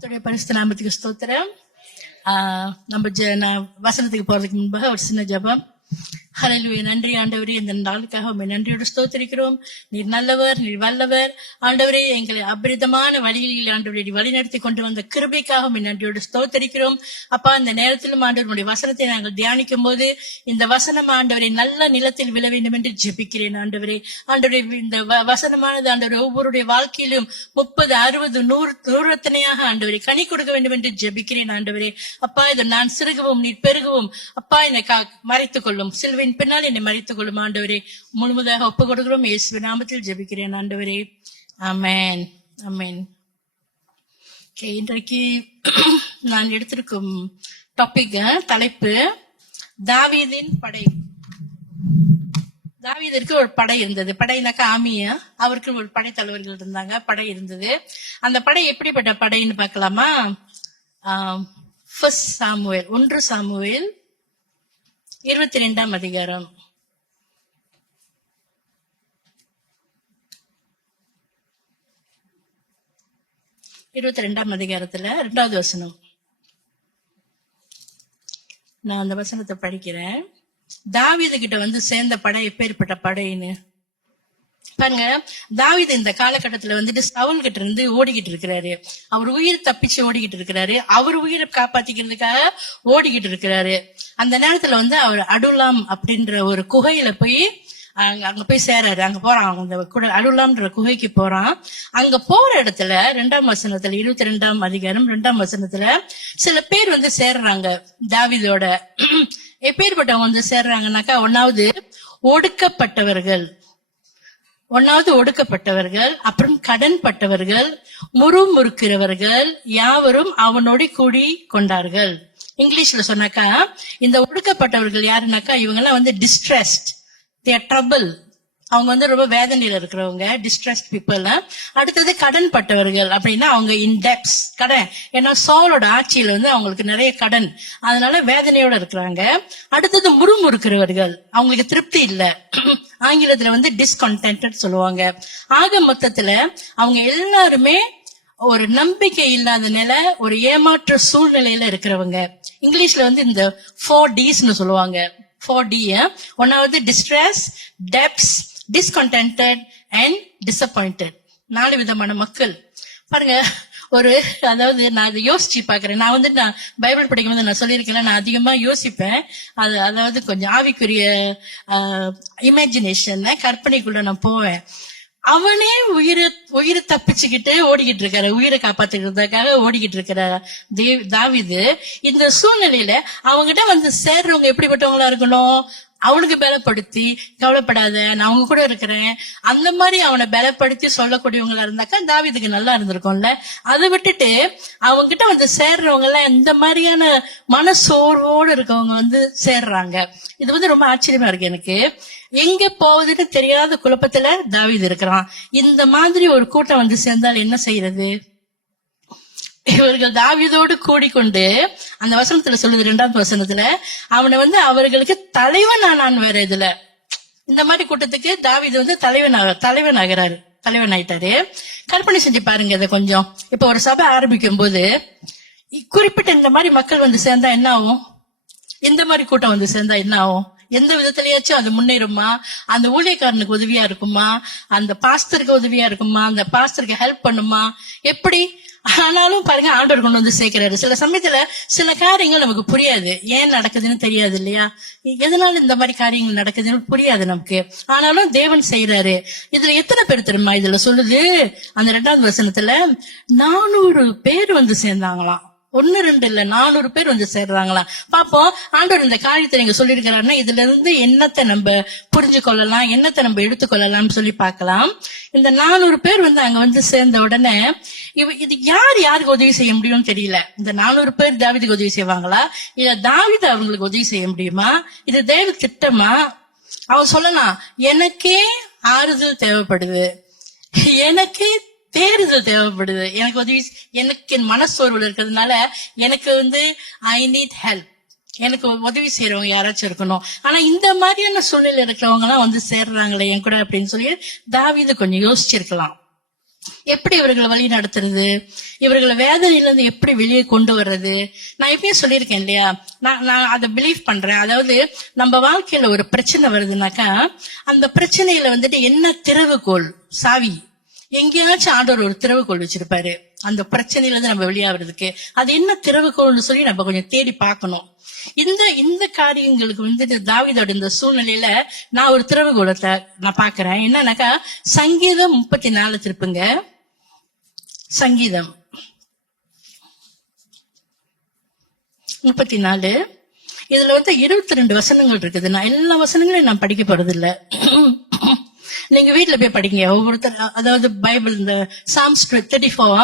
கர்த்தருடைய பரிசுத்த நாமத்துக்கு ஸ்தோத்திரம். நான் வசனத்துக்கு போறதுக்கு முன்பாக ஒரு சின்ன ஜெபம். ஹல்லேலூயா. நன்றி ஆண்டவரே, இந்த நாளுக்காக உண்மை நன்றியோடு ஸ்தோத்திரிக்கிறோம். நீர் நல்லவர், நீர் வல்லவர். ஆண்டவரே, எங்களை அபரிதமான வழிகளில் ஆண்டவரை வழிநடத்தி கொண்டு வந்த கிருபைக்காக உண்மை நன்றியோடு ஸ்தோத்திரிக்கிறோம். அப்பா, இந்த நேரத்திலும் ஆண்டவருடைய வசனத்தை நாங்கள் தியானிக்கும் போது இந்த வசனம் ஆண்டவரை நல்ல நிலத்தில் விழ வேண்டும் என்று ஜெபிக்கிறேன். ஆண்டவரே, ஆண்டவரே, இந்த வசனமானது ஆண்டவரை ஒவ்வொருடைய வாழ்க்கையிலும் 30, 60, 100 ஆண்டவரை கனி கொடுக்க வேண்டும் என்று ஜெபிக்கிறேன். ஆண்டவரே, அப்பா, இதை நான் சிறுகவும் நீர் பெருகவும் அப்பா என்னை மறைத்துக் கொள்ளும், சிலுவையின் பின்னால் என்னை மறைத்துக் கொள்ளும். ஆண்டவரே, முழுவதாக ஒப்பு கொடுக்கிறோம். இயேசுவின் நாமத்தில் ஜெபிக்கிறேன் ஆண்டவரே. ஆமென், ஆமென். இன்றைக்கு நான் எடுத்திருக்கும் டாபிக், தலைப்பு தாவீதின் படை. தாவீதிற்கு ஒரு படை இருந்தது. படைனாக்கா ஆமியா, அவருக்கு ஒரு படை தலைவர்கள் இருந்தாங்க, படை இருந்தது. அந்த படை எப்படிப்பட்ட படைன்னு பார்க்கலாமா? 1 சாமுவேல் 22ஆம் அதிகாரம். அதிகாரத்துல 2வது வசனம். நான் அந்த வசனத்தை படிக்கிறேன். தாவீது கிட்ட வந்து சேர்ந்த படை எப்பேற்பட்ட படைன்னு பாருங்க. தாவீது இந்த காலகட்டத்துல வந்துட்டு சவுல் கிட்ட இருந்து ஓடிக்கிட்டு இருக்கிறாரு. அவர் உயிர் தப்பிச்சு ஓடிக்கிட்டு இருக்கிறாரு. அவர் உயிரை காப்பாத்திக்கிறதுக்காக ஓடிக்கிட்டு இருக்கிறாரு. அந்த நேரத்துல வந்து அவர் அடுலாம் அப்படின்ற ஒரு குகையில போய் அங்க போய் சேராரு. அங்க போறான், அந்த அடுலாம்ன்ற குகைக்கு போறான். அங்க போற இடத்துல 2ஆம் வசனத்துல 22ஆம் அதிகாரம் 2ஆம் வசனத்துல சில பேர் வந்து சேர்றாங்க தாவீதோட. எப்பேற்பட்டவங்க வந்து சேர்றாங்கன்னாக்கா, ஒடுக்கப்பட்டவர்கள், அப்புறம் கடன் பட்டவர்கள், முறுமுறுக்கிறவர்கள் யாவரும் அவனோடு கூடி கொண்டார்கள். இங்கிலீஷ்ல சொன்னாக்கா, இந்த ஒடுக்கப்பட்டவர்கள் யாருனாக்கா, இவங்க எல்லாம் வந்து டிஸ்ட்ரெஸ்ட், ட்ரபிள், அவங்க வந்து ரொம்ப வேதனையில இருக்கிறவங்க, டிஸ்ட்ரெஸ்ட் பீப்புள். அடுத்தது கடன் பட்டவர்கள் அப்படின்னா அவங்க இன் டெப்ட்ஸ், கடன். ஏன்னா சவுலோட ஆட்சியில வந்து அவங்களுக்கு நிறைய கடன், அதனால வேதனையோட இருக்கிறாங்க. அடுத்தது முறுமுறுக்கிறவர்கள், அவங்களுக்கு திருப்தி இல்ல, ஆங்கிலத்துல வந்து டிஸ்கன்டென்ட் சொல்லுவாங்க. ஆக மொத்தத்துல அவங்க எல்லாருமே ஒரு நம்பிக்கை இல்லாத நிலை, ஒரு ஏமாற்ற சூழ்நிலையில இருக்கிறவங்க. இங்கிலீஷ்ல வந்து இந்த 4Ds சொல்லுவாங்க. 4D. ஒன்னாவது டிஸ்ட்ரெஸ், டெப்ட்ஸ், டிஸ்கன்டென்டட் அண்ட் டிசப்பாயிண்டட். 4 விதமான மக்கள் பாருங்க. அதாவது நான் அதை யோசிச்சு பாக்குறேன். நான் பைபிள் படிக்கும் போது நான் சொல்லியிருக்கேன், நான் அதிகமா யோசிப்பேன். அதாவது கொஞ்சம் ஆவிக்குரிய இமேஜினேஷன், கற்பனைக்குள்ள நான் போவேன். அவனே உயிரை தப்பிச்சுக்கிட்டு ஓடிக்கிட்டு இருக்காரு, உயிரை காப்பாத்துக்கிறதுக்காக ஓடிக்கிட்டு இருக்கிற தாவீது இந்த சூழ்நிலையில அவங்ககிட்ட வந்து சேர்றவங்க எப்படிப்பட்டவங்களா இருக்கணும்? அவனுக்கு பலப்படுத்தி, கவலைப்படாத, நான் அவங்க கூட இருக்கிறேன், அந்த மாதிரி அவனை பலப்படுத்தி சொல்லக்கூடியவங்களா இருந்தாக்கா தாவீதுக்கு நல்லா இருந்திருக்கும்ல. அதை விட்டுட்டு அவங்க கிட்ட வந்து சேர்றவங்க எல்லாம் இந்த மாதிரியான மனசோர்வோடு இருக்கவங்க வந்து சேர்றாங்க. இது வந்து ரொம்ப ஆச்சரியமா இருக்கு எனக்கு. எங்க போகுதுன்னு தெரியாத குழப்பத்துல தாவீது இருக்கிறான். இந்த மாதிரி ஒரு கூட்டம் வந்து சேர்ந்தால் என்ன செய்யறது? இவர்கள் தாவீதோடு கூடிக்கொண்டு, அந்த வசனத்துல சொல்லுது 2ஆம் வசனத்துல, அவனை வந்து அவர்களுக்கு தலைவன் ஆனான். வேற இதுல இந்த மாதிரி கூட்டத்துக்கு தாவீது வந்து தலைவன் ஆயிட்டாரு. கற்பனை செஞ்சு பாருங்க இதை கொஞ்சம். இப்ப ஒரு சபை ஆரம்பிக்கும் போது குறிப்பிட்ட இந்த மாதிரி மக்கள் வந்து சேர்ந்தா என்ன ஆகும்? இந்த மாதிரி கூட்டம் வந்து சேர்ந்தா என்ன ஆகும்? எந்த விதத்திலயாச்சும் அது முன்னேறுமா? அந்த ஊழியக்காரனுக்கு உதவியா இருக்குமா? அந்த பாஸ்டருக்கு உதவியா இருக்குமா? அந்த பாஸ்டருக்கு ஹெல்ப் பண்ணுமா? எப்படி? ஆனாலும் பாருங்க, ஆண்டவர் கொண்டு வந்து சேர்க்கிறாரு. சில சமயத்துல சில காரியங்கள் நமக்கு புரியாது, ஏன் நடக்குதுன்னு தெரியாது இல்லையா? எதனால இந்த மாதிரி காரியங்கள் நடக்குதுன்னு புரியாது நமக்கு. ஆனாலும் தேவன் செய்யறாரு. இதுல எத்தனை பேர் தெரியுமா? இதுல சொல்லுது அந்த 2ஆவது வசனத்துல 400 பேர் வந்து சேர்ந்தாங்களாம். 1, 2 இல்ல, 400 பேர் வந்து சேர்றாங்களாம். பாப்போம் ஆண்டவர் இந்த காரியத்தை நீங்க சொல்லியிருக்கிறாருன்னா இதுல இருந்து என்னத்தை நம்ம புரிஞ்சு கொள்ளலாம், என்னத்தை நம்ம எடுத்துக்கொள்ளலாம்னு சொல்லி பார்க்கலாம். இந்த 400 பேர் வந்து அங்க வந்து சேர்ந்த உடனே இது யாருக்கு உதவி செய்ய முடியும்னு தெரியல. இந்த 400 பேர் தாவீதுக்கு உதவி செய்வாங்களா, இல்ல தாவீது அவங்களுக்கு உதவி செய்ய முடியுமா? இது தேவ திட்டமா? அவன் சொல்லலாம், எனக்கே ஆறுதல் தேவைப்படுது, எனக்கே தேறுதல் தேவைப்படுது, எனக்கு உதவி, எனக்கு என் மனசோர்வுல இருக்கிறதுனால எனக்கு வந்து ஐ நீட் ஹெல்ப், எனக்கு உதவி செய்யறவங்க யாராச்சும் இருக்கணும். ஆனா இந்த மாதிரியான சூழ்நிலை இருக்கிறவங்க எல்லாம் வந்து சேர்றாங்களே என் கூட அப்படின்னு சொல்லி தாவீது கொஞ்சம் யோசிச்சிருக்கலாம். எப்படி இவர்களை வழி நடத்துறது, இவர்களை வேதனையிலிருந்து எப்படி வெளியே கொண்டு வர்றது. நான் எப்பயும் சொல்லியிருக்கேன் இல்லையா, நான் அதை பிலீவ் பண்றேன். அதாவது நம்ம வாழ்க்கையில ஒரு பிரச்சனை வருதுனாக்கா அந்த பிரச்சனையில வந்துட்டு என்ன திறவுகோல், சாவி, எங்கேயாச்சும் ஆண்டவர் ஒரு திறவுகோல் வச்சிருப்பாரு அந்த பிரச்சனையில இருந்து நம்ம வெளியாகிறதுக்கு. அது என்ன திறவுகோல்னு சொல்லி நம்ம கொஞ்சம் தேடி பார்க்கணும். இந்த காரியங்களுக்கு வந்துட்டு தாவீதோட இந்த சூழ்நிலையில நான் ஒரு திறவுகோலத்தை நான் பாக்குறேன். என்னன்னாக்கா சங்கீதம் 34 திருப்புங்க. சங்கீதம் 34 இதுல வந்து 22 வசனங்கள் இருக்குது. நான் எல்லா வசனங்களையும் நான் படிக்க போறது இல்ல. நீங்க வீட்டுல போய் படிங்க ஒவ்வொருத்தர். அதாவது பைபிள் இந்த சாம்ஸ் 34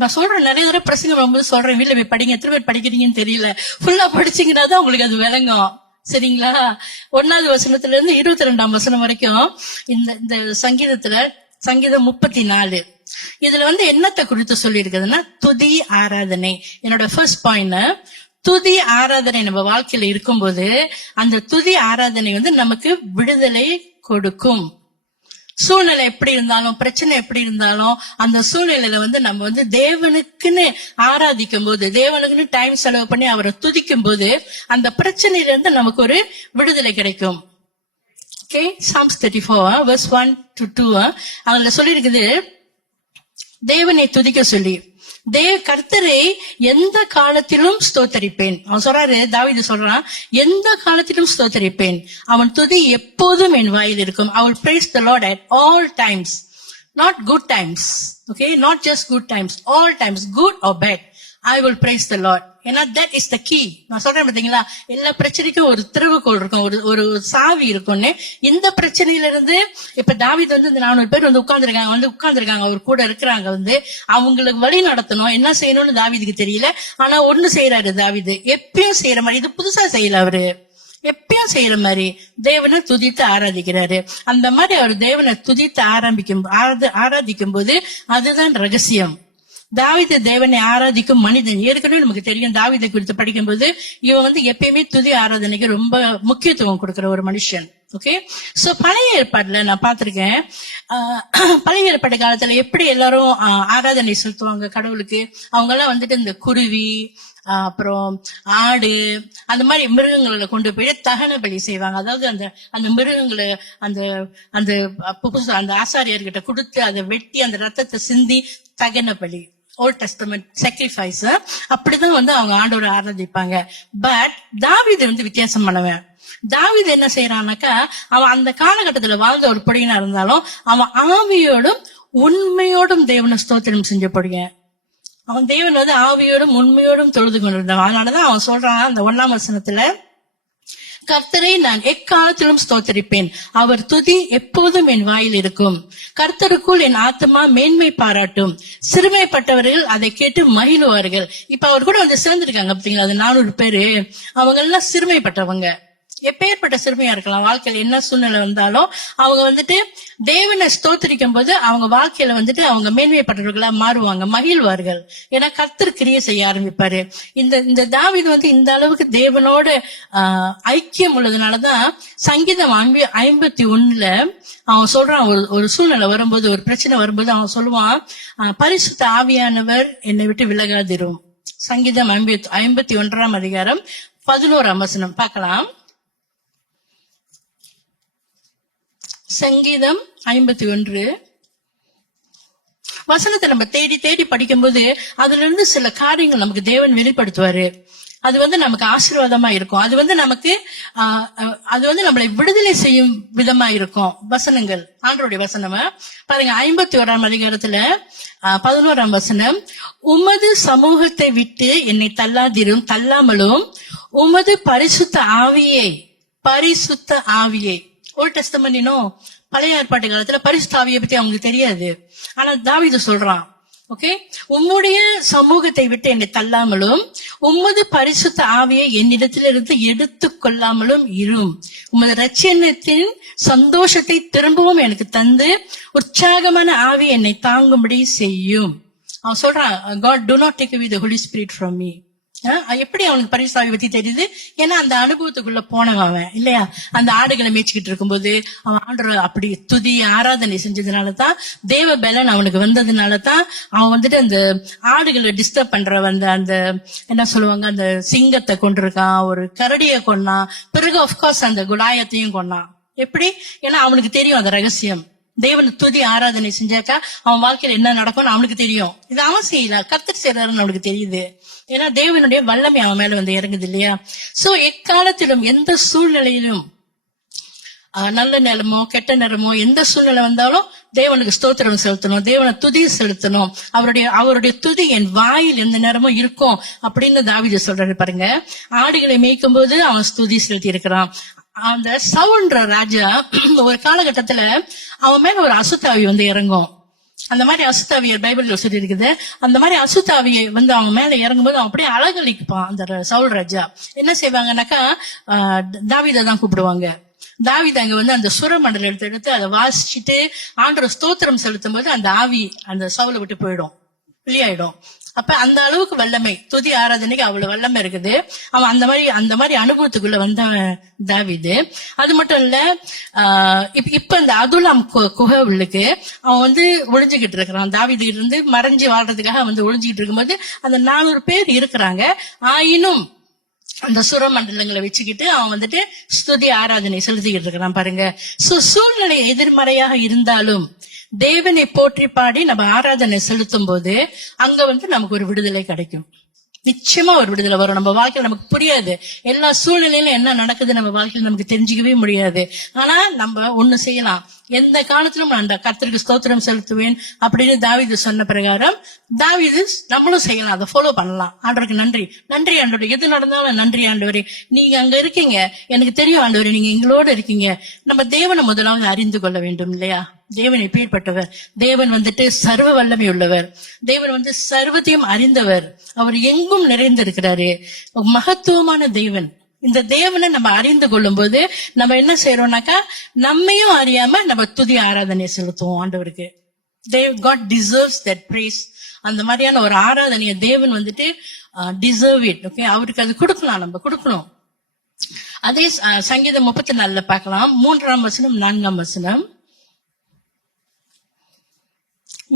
நான் சொல்றேன், நிறைய தடவை பிரசங்கம் வரும்போது சொல்றேன், வீட்டுல போய் படிங்க. எத்தனை பேர் படிக்கிறீங்கன்னு தெரியல. ஃபுல்லா படிச்சீங்கன்னா தான் உங்களுக்கு அது விளங்கும். சரிங்களா? 1வது வசனத்துல இருந்து 22ஆம் வசனம் வரைக்கும் இந்த சங்கீதம் 34 இதுல வந்து என்னத்தை குறித்து சொல்லி இருக்குதுன்னா துதி ஆராதனை. என்னோட ஃபர்ஸ்ட் பாயிண்ட், துதி ஆராதனை நம்ம வாழ்க்கையில இருக்கும்போது அந்த துதி ஆராதனை வந்து நமக்கு விடுதலை கொடுக்கும். சூழ்நிலை எப்படி இருந்தாலும், பிரச்சனை எப்படி இருந்தாலும், அந்த சூழ்நிலையில வந்து நம்ம வந்து தேவனுக்குன்னு ஆராதிக்கும் போது, தேவனுக்குன்னு டைம் செலவு பண்ணி அவரை துதிக்கும் போது அந்த பிரச்சனையில இருந்து நமக்கு ஒரு விடுதலை கிடைக்கும். ஓகே, சாம்ஸ் 34 verse 1 to 2 அதுல சொல்லி இருக்குது, தேவனை துதிக்க சொல்லி கர்த்தரை எந்த காலத்திலும் ஸ்தோத்தரிப்பேன். அவன் சொல்றாரு, தாவீது சொல்றான், எந்த காலத்திலும் ஸ்தோத்தரிப்பேன், அவன் துதி எப்போதும் என் வாயில் இருக்கும். I will praise the Lord at all times, not good times. Okay, not just good times, all times, good or bad, I will praise the Lord. ஏன்னா that is the key. நான் சொல்றேன் பாத்தீங்களா, எல்லா பிரச்சனைக்கும் ஒரு திறவுகோல் இருக்கும், ஒரு சாவி இருக்கும்னு. இந்த பிரச்சனையில இருந்து இப்ப தாவீது வந்து இந்த 400 பேர் வந்து உட்கார்ந்துருக்காங்க, அவர் கூட இருக்கிறாங்க, வந்து அவங்களுக்கு வழி நடத்தணும், என்ன செய்யணும்னு தாவீதுக்கு தெரியல. ஆனா ஒண்ணு செய்யறாரு தாவீது, எப்பயும் செய்யற மாதிரி, இது புதுசா செய்யல, அவரு எப்பயும் செய்யற மாதிரி தேவனை துதித்து ஆராதிக்கிறாரு. அந்த மாதிரி அவர் தேவனை துதித்து ஆராதிக்கும் போது அதுதான் ரகசியம். தாவீது தேவனை ஆராதிக்கும் மனிதன். ஏற்கனவே நமக்கு தெரியும், தாவீதை குறித்து படிக்கும் போது இவன் வந்து எப்பயுமே துதி ஆராதனைக்கு ரொம்ப முக்கியத்துவம் கொடுக்கிற ஒரு மனுஷன். ஓகே, சோ பழைய ஏற்பாடுல நான் பார்த்திருக்கேன், பழைய ஏற்பாடு காலத்துல எப்படி எல்லாரும் ஆராதனை செலுத்துவாங்க கடவுளுக்கு. அவங்க எல்லாம் வந்துட்டு இந்த குருவி, அப்புறம் ஆடு, அந்த மாதிரி மிருகங்களை கொண்டு போய் தகன பலி செய்வாங்க. அதாவது அந்த மிருகங்களை அந்த ஆசாரியர்கிட்ட கொடுத்து அதை வெட்டி அந்த ரத்தத்தை சிந்தி தகன பலி, ஓல்ட் டெஸ்டமென்ட் சாக்ரிஃபைஸ், அப்படிதான் வந்து அவங்க ஆண்டவரை ஆராதிப்பாங்க. பட் தாவீது வந்து வித்தியாசம் பண்ணவன். தாவீது என்ன செய்யறான்னாக்கா, அவன் அந்த காலகட்டத்துல வாழ்ந்த ஒரு பொடியனா இருந்தாலும் அவன் ஆவியோடும் உண்மையோடும் தேவனை ஸ்தோத்திரம் செஞ்ச பொடியன். அவன் தேவன் வந்து ஆவியோடும் உண்மையோடும் தொழுது கொண்டிருந்தான். அதனாலதான் அவன் சொல்றான் அந்த 1ஆம் வசனத்துல, கர்த்தரை நான் எக்காலத்திலும் ஸ்தோத்தரிப்பேன், அவர் துதி எப்போதும் என் வாயில் இருக்கும். கர்த்தருக்குள் என் ஆத்மா மேன்மை பாராட்டும், சிறுமைப்பட்டவர்கள் அதை கேட்டு மகிழுவார்கள். இப்ப அவர் கூட வந்து சேர்ந்திருக்காங்க பாத்தீங்களா, அது 400 பேரு. அவங்க எல்லாம் சிறுமைப்பட்டவங்க. எப்பேற்பட்ட சிறுமையா இருக்கலாம், வாழ்க்கையில என்ன சூழ்நிலை வந்தாலும் அவங்க வந்துட்டு தேவனை ஸ்தோத்திரிக்கும் போது அவங்க வாழ்க்கையில வந்துட்டு அவங்க மேன்மைப்பட்டவர்களா மாறுவாங்க, மகிழ்வார்கள். ஏன்னா கர்த்தர் கிரியை செய்ய ஆரம்பிப்பாரு. இந்த தாவீது வந்து இந்த அளவுக்கு தேவனோட ஐக்கியம் உள்ளதுனாலதான் சங்கீதம் 51 அவன் சொல்றான், ஒரு சூழ்நிலை வரும்போது, ஒரு பிரச்சனை வரும்போது அவன் சொல்லுவான், பரிசுத்த ஆவியானவர் என்னை விட்டு விலகாதிரும். சங்கீதம் 51ஆம் அதிகாரம் 11ஆம் வசனம் பார்க்கலாம். சங்கீதம் 51 வசனத்தை நம்ம தேடி தேடி படிக்கும்போது அதுல இருந்து சில காரியங்கள் நமக்கு தேவன் வெளிப்படுத்துவாரு. அது வந்து நமக்கு ஆசீர்வாதமா இருக்கும். அது வந்து நமக்கு அது வந்து நம்மளை விடுதலை செய்யும் விதமா இருக்கும். வசனங்கள், ஆண்டவருடைய வசனம் பாருங்க, 51ஆம் அதிகாரத்துல 11ஆம் வசனம், உமது சமூகத்தை விட்டு என்னை தள்ளாமலும் உமது பரிசுத்த ஆவியை ஓல்ட் டெஸ்டமென்ட், பழைய ஏற்பாட்டு காலத்துல பரிசுத்த ஆவியை பத்தி அவங்களுக்கு தெரியாது. ஆனா தாவீது சொல்றான், ஓகே, உம்முடைய சமூகத்தை விட்டு என்னை தள்ளாமலும் உமது பரிசுத்த ஆவியை என்னிடத்திலிருந்து எடுத்துக் கொள்ளாமலும் இரும். உமது ரட்சணத்தின் சந்தோஷத்தை திரும்பவும் எனக்கு தந்து உற்சாகமான ஆவி என்னை தாங்கும்படி செய்யும். அவன் சொல்றான், God do not take away the Holy Spirit from me. எப்படி அவனுக்கு பரிசுத்தாவி பத்தி தெரியுது? ஏன்னா அந்த அனுபவத்துக்குள்ள போனவன் அவன் இல்லையா? அந்த ஆடுகளை மேய்ச்சிக்கிட்டு இருக்கும்போது அவன் ஆண்டவர் அப்படி துதி ஆராதனை செஞ்சதுனாலதான், தேவ பலன் அவனுக்கு வந்ததுனாலதான் அவன் வந்துட்டு அந்த ஆடுகளை டிஸ்டர்ப் பண்ற அந்த என்ன சொல்லுவாங்க, அந்த சிங்கத்தை கொண்டிருக்கான், ஒரு கரடியை கொன்னான், பிறகு ஆஃப்கோர்ஸ் அந்த குலாயத்தையும் கொன்னான். எப்படி? ஏன்னா அவனுக்கு தெரியும் அந்த ரகசியம். தேவன் துதி ஆராதனை செஞ்சாக்கா அவன் வாழ்க்கையில என்ன நடக்கும்னு அவனுக்கு தெரியும். இது அவன் செய்யல, கர்த்தர் செய்யறாருன்னு அவனுக்கு தெரியுது. ஏன்னா தேவனுடைய வல்லமை அவன் மேல வந்து இறங்குது இல்லையா? சோ எக்காலத்திலும் எந்த சூழ்நிலையிலும் நல்ல நேரமோ கெட்ட நேரமோ எந்த சூழ்நிலை வந்தாலும் தேவனுக்கு ஸ்தோத்திரம் செலுத்தணும், தேவனை துதி செலுத்தணும். அவருடைய துதி என் வாயில் எந்த நேரமும் இருக்கும் அப்படின்னு தாவீது சொல்றாரு பாருங்க. ஆடுகளை மேய்க்கும் போது அவன் ஸ்துதி செலுத்தி இருக்கிறான். அந்த சவுல்ன்ற ராஜா ஒரு காலகட்டத்துல அவன் மேல ஒரு அசுத்தாவி வந்து இறங்கும். அந்த மாதிரி அசுத்தாவிய பைபிள்ல சொல்லி இருக்குது. அந்த மாதிரி அசுத்தாவியை வந்து அவன் மேல இறங்கும் போது அவன் அப்படியே அழகழிப்பான். அந்த சவுல் ராஜா என்ன செய்வாங்கன்னாக்கா, தாவீதை தான் கூப்பிடுவாங்க. தாவீது அங்க வந்து அந்த சுரமண்டலம் எடுத்து அதை வாசிச்சுட்டு ஆண்டவர் ஸ்தோத்திரம் செலுத்தும் போது அந்த ஆவி அந்த சவுலை விட்டு போயிடும், வெளியாயிடும். அப்ப அந்த அளவுக்கு வல்லமை, துதி ஆராதனைக்கு அவ்வளவு வல்லமை இருக்குது. அவன் அந்த மாதிரி அனுபவத்துக்குள்ள வந்தவன் தாவீது. அது மட்டும் இல்ல, இப்ப இந்த அதுலாம் குகை உள்ளுக்கு அவன் வந்து ஒளிஞ்சுக்கிட்டு இருக்கிறான். தாவீது இருந்து மறைஞ்சு வாழ்றதுக்காக வந்து ஒளிஞ்சுக்கிட்டு இருக்கும்போது அந்த 400 பேர் இருக்கிறாங்க. ஆயினும் அந்த சுரமண்டலங்களை வச்சுக்கிட்டு அவன் வந்துட்டு ஸ்துதி ஆராதனை செலுத்திக்கிட்டு இருக்கிறான் பாருங்க. சூழ்நிலை எதிர்மறையாக இருந்தாலும் தேவனை போற்றி பாடி நம்ம ஆராதனை செலுத்தும் போது அங்க வந்து நமக்கு ஒரு விடுதலை கிடைக்கும். நிச்சயமா ஒரு விடுதலை வரும். நம்ம வாழ்க்கையில நமக்கு புரியாது, எல்லா சூழ்நிலையிலும் என்ன நடக்குது நம்ம வாழ்க்கையில நமக்கு தெரிஞ்சுக்கவே முடியாது. ஆனா நம்ம ஒண்ணு செய்யலாம், எந்த காலத்திலும் நான் கர்த்தருக்கு ஸ்தோத்திரம் செலுத்துவேன் அப்படின்னு தாவீது சொன்ன பிரகாரம் தாவீது நம்மளும் செய்யலாம், அதை ஃபாலோ பண்ணலாம். ஆண்டவருக்கு நன்றி, நன்றி ஆண்டவரே, எது நடந்தாலும் நன்றி ஆண்டவரே, நீங்க அங்க இருக்கீங்க, எனக்கு தெரியும் ஆண்டவரே, நீங்க எங்களோட இருக்கீங்க. நம்ம தேவனை முதலாவது அறிந்து கொள்ள வேண்டும் இல்லையா? தேவன் எப்பேற்பட்டவர்? தேவன் வந்துட்டு சர்வ வல்லமை உள்ளவர், தேவன் வந்து சர்வத்தையும் அறிந்தவர், அவர் எங்கும் நிறைந்திருக்கிறாரு, மகத்துவமான தேவன். இந்த தேவனை நம்ம அறிந்து கொள்ளும் போது நம்ம என்ன செய்யறோம்னாக்கா, நம்மையும் அறியாம நம்ம துதி ஆராதனை செலுத்துவோம் ஆண்டவருக்கு. God deserves that praise. அந்த மாதிரியான ஒரு ஆராதனையை தேவன் வந்துட்டு டிசர்வ் இட். ஓகே, அவருக்கு அது கொடுக்கலாம், நம்ம கொடுக்கணும். அதே சங்கீதம் 34 பார்க்கலாம். 3ஆம் வசனம் 4ஆம் வசனம்.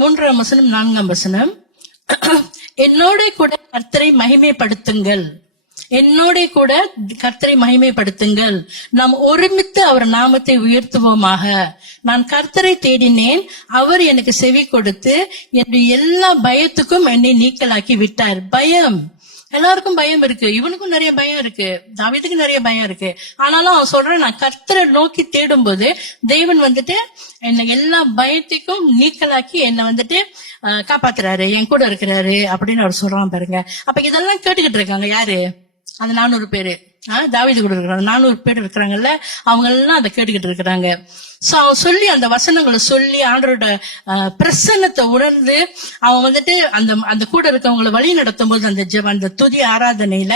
3ஆம் வசனம் 4ஆம் வசனம். என்னோட கூட கர்த்தரை மகிமைப்படுத்துங்கள், என்னோட கூட கர்த்தரை மகிமைப்படுத்துங்கள், நாம் ஒருமித்து அவர் நாமத்தை உயர்த்துவோமாக. நான் கர்த்தரை தேடினேன், அவர் எனக்கு செவி கொடுத்து என்னுடைய எல்லா பயத்துக்கும் என்னை நீக்கலாக்கி விட்டார். பயம், எல்லாருக்கும் பயம் இருக்கு, இவனுக்கும் நிறைய பயம் இருக்கு, தாவீதுக்கு நிறைய பயம் இருக்கு. ஆனாலும் அவன் சொல்றான், நான் கர்த்தரை நோக்கி தேடும் போது தேவன் வந்துட்டு என்னை எல்லா பயத்துக்கும் நீக்கலாக்கி என்னை வந்துட்டு காப்பாத்துறாரு, என் கூட இருக்கிறாரு அப்படின்னு அவர் சொல்றான் பாருங்க. அப்ப இதெல்லாம் கேட்டுக்கிட்டு இருக்காங்க யாரு? அந்த 400 பேரு, தாவீது கூட இருக்கிறாங்க. 400 பேர் இருக்கிறாங்கல்ல, அவங்க எல்லாம் அதை கேட்டுக்கிட்டு இருக்கிறாங்க. சோ அவன் சொல்லி அந்த வசனங்களை சொல்லி ஆண்டவரோட பிரசன்னத்தை உணர்ந்து அவன் வந்துட்டு அந்த கூட இருக்கவங்களை வழி நடத்தும் போது அந்த துதி ஆராதனையில